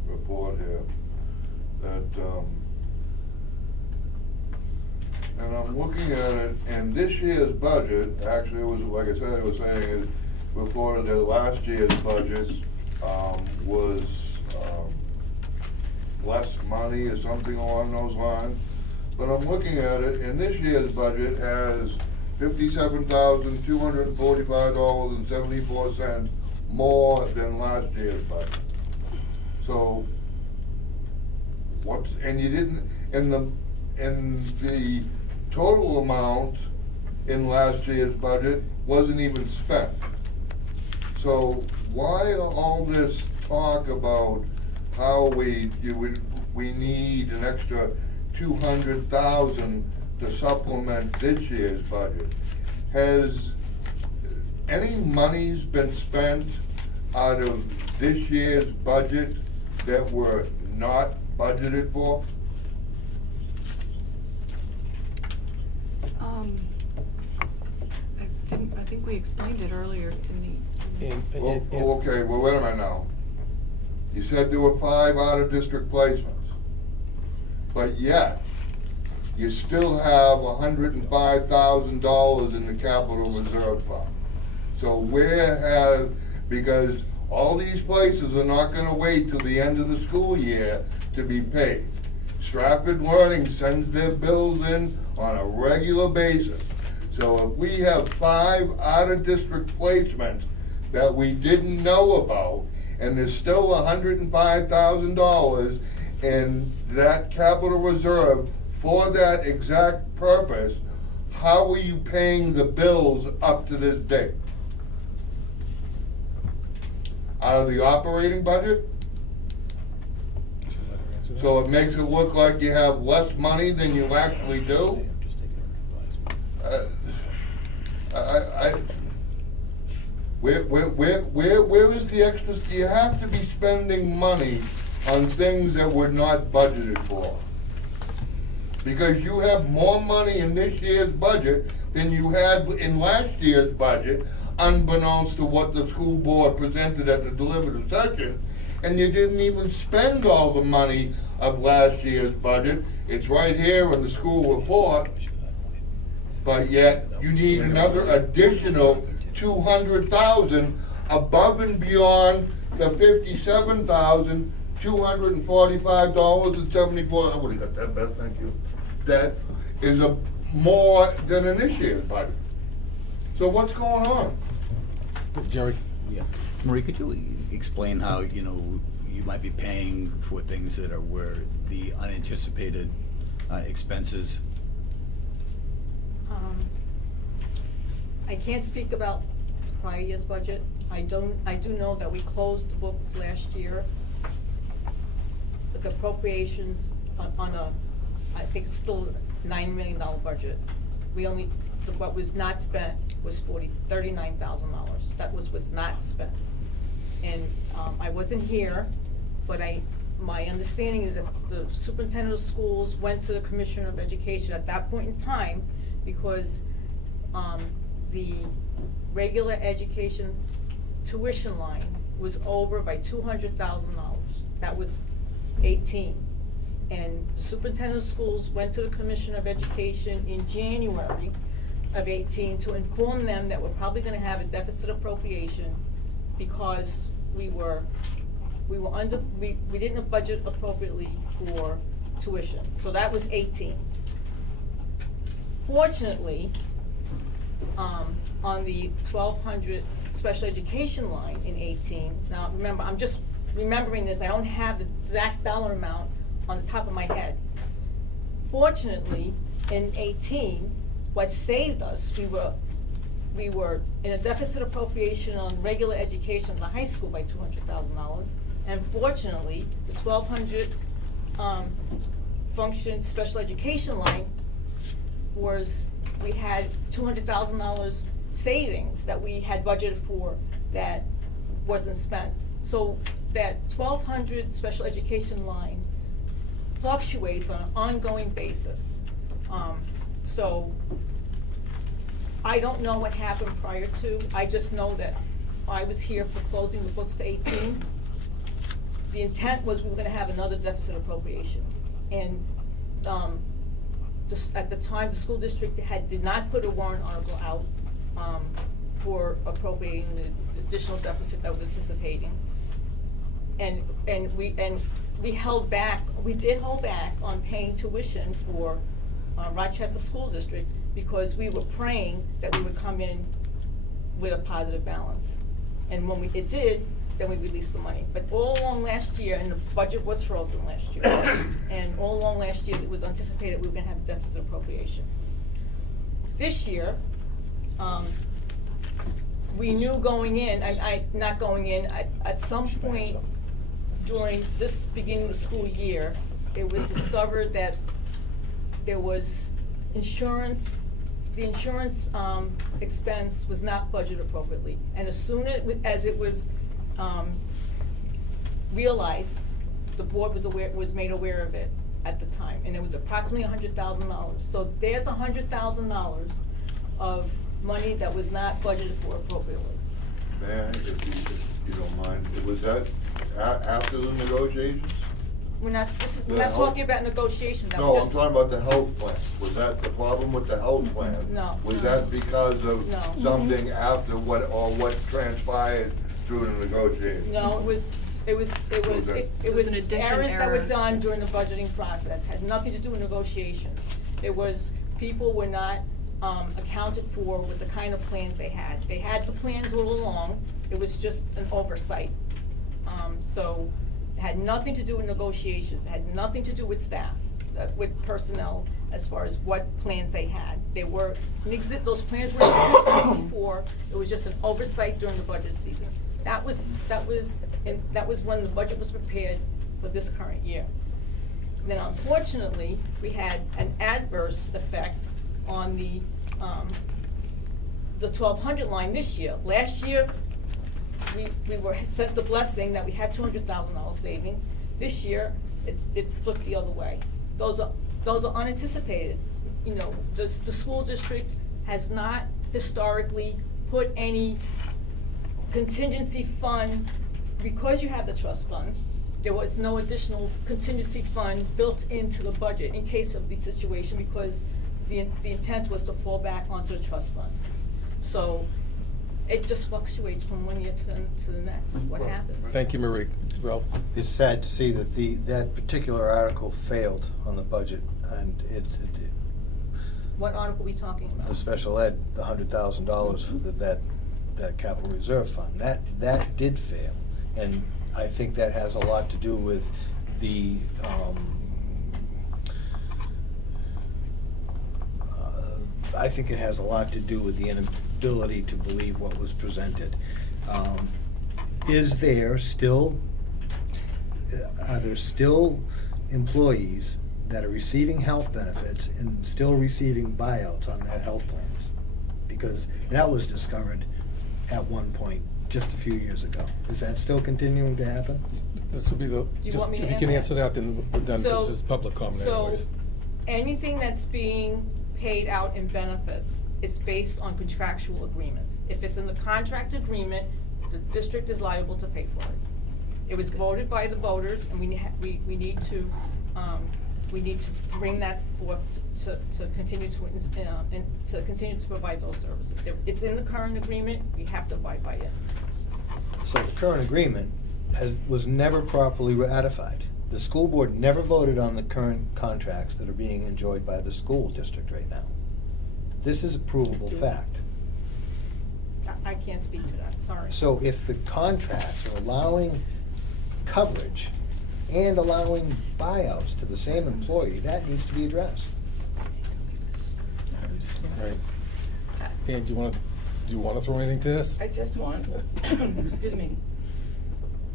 report here, that, and I'm looking at it, and this year's budget, actually, it was, like I said, it was saying, it reported that last year's budget, was, less money or something along those lines. But I'm looking at it, and this year's budget has $57,245.74 more than last year's budget. So, and you didn't, and the total amount in last year's budget wasn't even spent. So why all this talk about how we need an extra 200,000 to supplement this year's budget? Has any monies been spent out of this year's budget that were not budgeted for? I think think we explained it earlier in the. Okay, well, wait a minute now. You said there were 5 out-of-district placements, but yet, you still have $105,000 in the capital reserve fund. So because all these places are not gonna wait till the end of the school year to be paid. Stratford Learning sends their bills in on a regular basis. So if we have 5 out-of-district placements that we didn't know about, and there's still $105,000 in that capital reserve for that exact purpose, how are you paying the bills up to this date? Out of the operating budget? So it makes it look like you have less money than you actually do? Where is the extra? You have to be spending money on things that were not budgeted for. Because you have more money in this year's budget than you had in last year's budget, unbeknownst to what the school board presented at the deliberative session, and you didn't even spend all the money of last year's budget. It's right here in the school report, but yet you need another additional $200,000 above and beyond the $57,245.74. I would have got that, Beth, thank you. That is more than in this year's budget. So what's going on? Jerry? Yeah. Marie, could you explain how, you might be paying for things that are where the unanticipated expenses? I can't speak about prior year's budget. I do know that we closed the books last year with appropriations on a, I think it's still a $9 million budget. What was not spent was $39,000. That was not spent. And I wasn't here, but my understanding is that the superintendent of schools went to the Commissioner of Education at that point in time because the regular education tuition line was over by $200,000. That was 18. And the superintendent of schools went to the Commissioner of Education in January of 18 to inform them that we're probably gonna have a deficit appropriation because we didn't budget appropriately for tuition. So that was 18. Fortunately, on the 1,200 special education line in 18, now remember, I'm just remembering this, I don't have the exact dollar amount on the top of my head. Fortunately, in 18, what saved us, we were in a deficit appropriation on regular education in the high school by $200,000. And fortunately, the 1,200 function special education line we had $200,000 savings that we had budgeted for that wasn't spent. So that 1,200 special education line fluctuates on an ongoing basis. So I don't know what happened prior to. I just know that I was here for closing the books to 18. The intent was we were gonna have another deficit appropriation. And just at the time, the school district did not put a warrant article out for appropriating the additional deficit that was anticipating. And we held back, we did hold back on paying tuition for Rochester School District because we were praying that we would come in with a positive balance. And when it did, then we released the money. But all along last year, and the budget was frozen last year, and all along last year, it was anticipated we were gonna have a deficit appropriation. This year, we knew going in, not going in, at some point during this beginning of the school year, it was discovered that there was insurance, the insurance expense was not budgeted appropriately. And as soon as it was realized, the board was made aware of it at the time, and it was approximately $100,000. So there's $100,000 of money that was not budgeted for appropriately. May I, if you don't mind, was that after the negotiations? We're not The talking health- about negotiations now. No, We're I'm just- talking about the health plan. Was that the problem with the health plan? No. Was that because of No. something after what transpired through the negotiations? No, it was Okay. It was an addition errors that were error. done during the budgeting process, had nothing to do with negotiations. It was, people were not, accounted for with the kind of plans they had. They had the plans all along, it was just an oversight. So, it had nothing to do with negotiations, it had nothing to do with staff, with personnel, as far as what plans they had. They were, those plans were in existence before, it was just an oversight during the budget season. That was when the budget was prepared for this current year. Then unfortunately, we had an adverse effect on the 1,200 line this year. Last year, we were sent the blessing that we had $200,000 saving. This year, it flipped the other way. Those are unanticipated. You know, the school district has not historically put any contingency fund, because you have the trust fund, there was no additional contingency fund built into the budget in case of the situation, because the intent was to fall back onto the trust fund. So it just fluctuates from one year to the next, what happens. Thank you, Marie. Ralph? It's sad to see that that particular article failed on the budget, and What article are we talking about? the special ed, the $100,000 for that capital reserve fund, that did fail. And I think that has a lot to do with the, I think it has a lot to do with the inability to believe what was presented. Are there still employees that are receiving health benefits and still receiving buyouts on their health plans? Because that was discovered at one point just a few years ago. Is that still continuing to happen? This will be the, you just, want me to if you can answer answer that, then we're done, because this is public comment anyways. So, anything that's being paid out in benefits, it's based on contractual agreements. If it's in the contract agreement, the district is liable to pay for it. It was voted by the voters, and we need to bring that forth to continue to provide those services. It's in the current agreement, we have to abide by it. So the current agreement was never properly ratified. The school board never voted on the current contracts that are being enjoyed by the school district right now. This is a provable fact. I can't speak to that, sorry. So if the contracts are allowing coverage and allowing buyouts to the same employee, that needs to be addressed. Right. And do you want to throw anything to this? I just want, excuse me,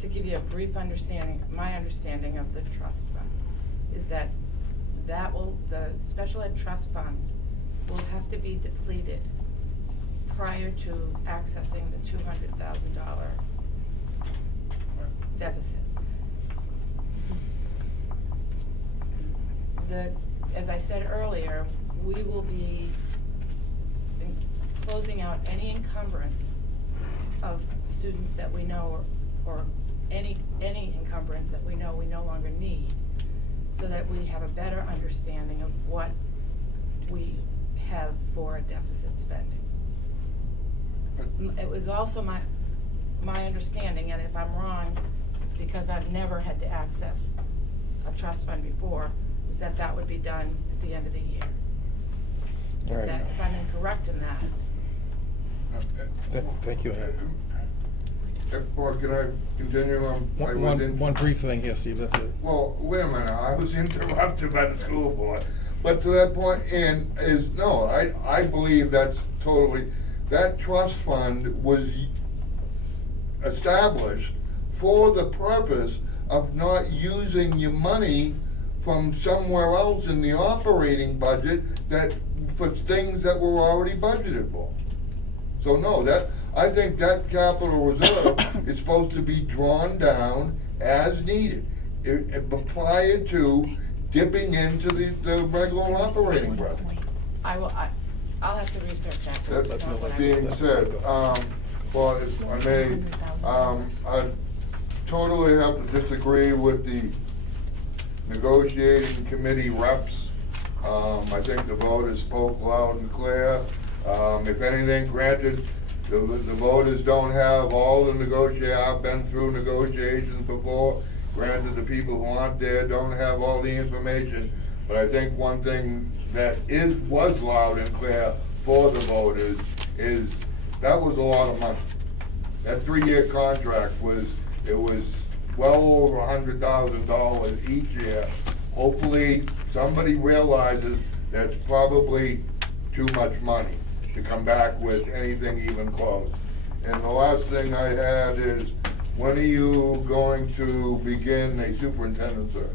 to give you a brief understanding, my understanding of the trust fund is that the special ed trust fund will have to be depleted prior to accessing the $200,000 deficit. As I said earlier, we will be closing out any encumbrance of students that we know, or any encumbrance that we know we no longer need, so that we have a better understanding of what we have for deficit spending. It was also my understanding, and if I'm wrong, it's because I've never had to access a trust fund before, was that would be done at the end of the year. All right. If I'm incorrect in that. Thank you, Ann. Or can I continue on? One brief thing here, Steve, that's it. Well, wait a minute, I was interrupted by the school board. But to that point, I believe that's totally, that trust fund was established for the purpose of not using your money from somewhere else in the operating budget for things that were already budgeted for. So no, I think that capital reserve is supposed to be drawn down as needed, prior to dipping into the regular operating budget. I'll have to research that. That being said, well, if I may, I totally have to disagree with the negotiating committee reps. I think the voters spoke loud and clear. If anything, granted, the voters don't have all the I've been through negotiations before. Granted, the people who aren't there don't have all the information, but I think one thing that was loud and clear for the voters is that was a lot of money. That 3-year contract was well over $100,000 each year. Hopefully, somebody realizes that's probably too much money to come back with anything even close. And the last thing I had is, when are you going to begin a superintendent search?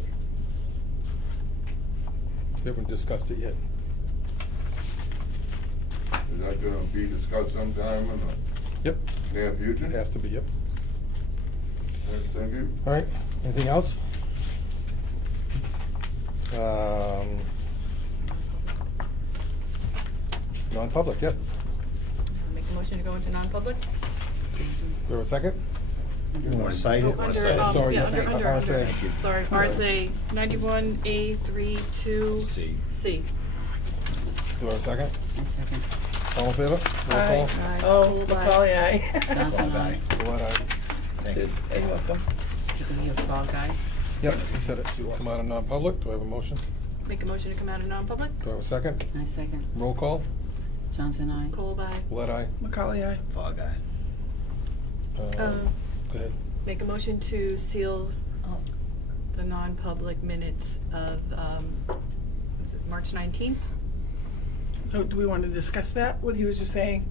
We haven't discussed it yet. Is that gonna be discussed sometime in Yep. the near future? It has to be, yep. All right, thank you. All right, anything else? Non-public, yep. Make a motion to go into non-public? There a second? You wanna cite it? Under, Sorry, yeah, under, RSA. sorry, RSA 91A32 C. C. Do I have a second? A second. All in favor? Roll call. Oh, Macaulay, aye. Johnson, aye. Blood eye. Thank you. You're welcome. You can be a fall guy. Yep, you said it. Come out of non-public. Do I have a motion? Make a motion to come out of non-public? Do I have a second? I second. Roll call. Johnson, aye. Cole, aye. Blood eye. Macaulay, aye. Fog eye. Go ahead. Make a motion to seal the non-public minutes of, was it March 19th? So do we want to discuss that, what he was just saying?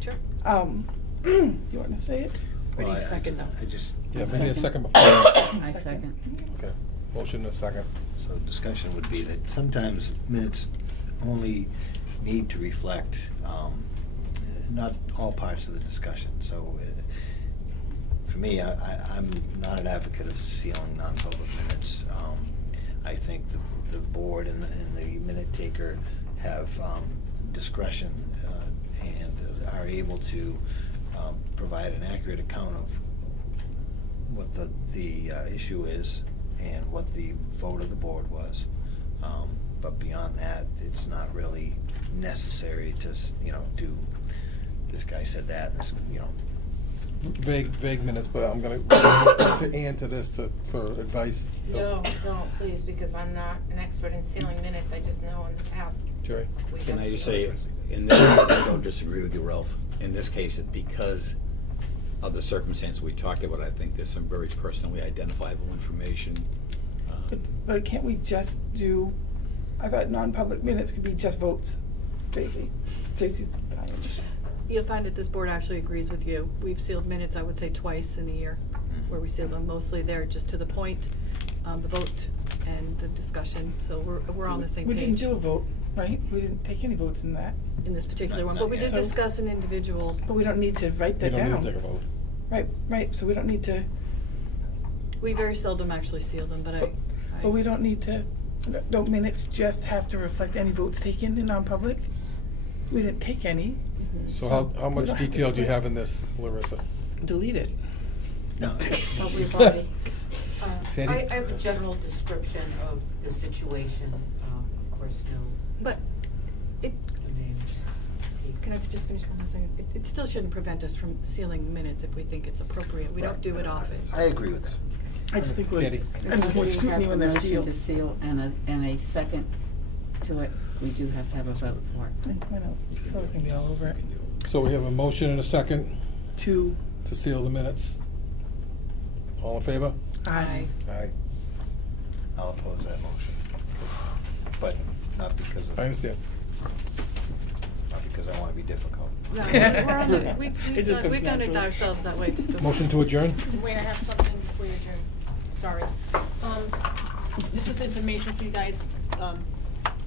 Sure. You want to say it? Or do Well, you second them? I just, Yeah, maybe a second before. I second. Okay, motion and a second. so discussion would be that sometimes minutes only need to reflect, not all parts of the discussion. So for me, I'm not an advocate of sealing non-public minutes. I think the board and the minute taker have discretion and are able to provide an accurate account of what the issue is and what the vote of the board was. But beyond that, it's not really necessary to, do, this guy said that, this, Vague minutes, but I'm gonna to Ann to this for advice. No, please, because I'm not an expert in sealing minutes, I just know in the past. Jerry? we Can have I just sealed. say, in this, I don't disagree with you, Ralph. In this case, because of the circumstance we talked about, I think there's some very personally identifiable information. But can't we just do, I thought non-public minutes could be just votes, Tracy. Tracy's dying. You'll find that this board actually agrees with you. We've sealed minutes, I would say, twice in a year, where we seal them. Mostly they're just to the point, the vote and the discussion, so we're on the same We page. didn't do a vote, right? We didn't take any votes in that. In this particular one, Not but we did yet. discuss an individual. But we don't need to write You that down. don't need to take a vote. Right, so we don't need to, We very seldom actually seal them, but but we don't need to, don't minutes just have to reflect any votes taken in non-public? We didn't take any. So how we much don't have to detail do you put- have in this, Larissa? Delete it. No. But we've already, Sandy? I have a general description of the situation, of course, no But it, names. can I just finish one last second? It still shouldn't prevent us from sealing minutes if we think it's appropriate. We don't do it often. I agree with that. I just think we're, Sandy? and more We scrutiny have when a they're motion sealed. to seal and a second to it. We do have to have a vote for it. I know, so it's gonna be all over it. So we have a motion and a second To, to seal the minutes. All in favor? aye. Aye. I'll oppose that motion. But not because I understand. I want to be difficult. No, we're on the, It just comes we've done it naturally. ourselves that way. Motion to adjourn? Wait, I have something before you adjourn. Sorry. This is information for you guys.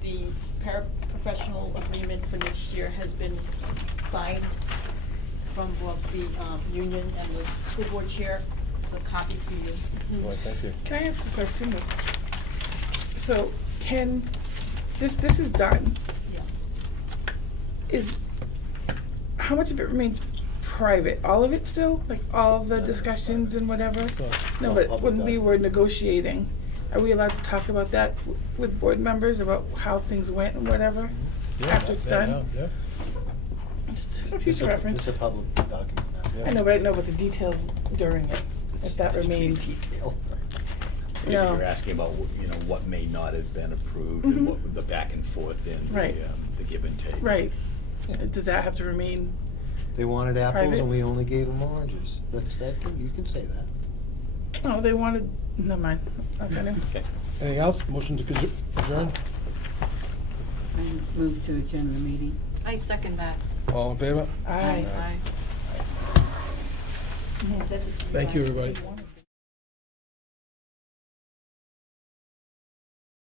The paraprofessional agreement for next year has been signed from both the union and the school board chair. It's a copy for you. Well, thank you. Can I ask a question? So this is done. Yeah. how much of it remains private? All of it still? Like all the discussions and whatever? So, No, all but public when we document. were negotiating, are we allowed to talk about that with board members, about how things went and whatever? yeah, After it's yeah, done? Yeah. Just for It's future a- reference. It's a public document now. Yeah. I know, but I know about the details during it, if that It's pretty remained. detailed. If No. you're asking about, you know, what may not have been approved Mhm. and what the back and forth and Right. the give and take. Right. Does that have to remain? They wanted apples Private? and we only gave them oranges. You can say that. Oh, they wanted, never mind. Okay. Okay. Anything else? Motion to adjourn? I move to adjourn the meeting. I second that. All in favor? Aye. Aye. Thank you, everybody.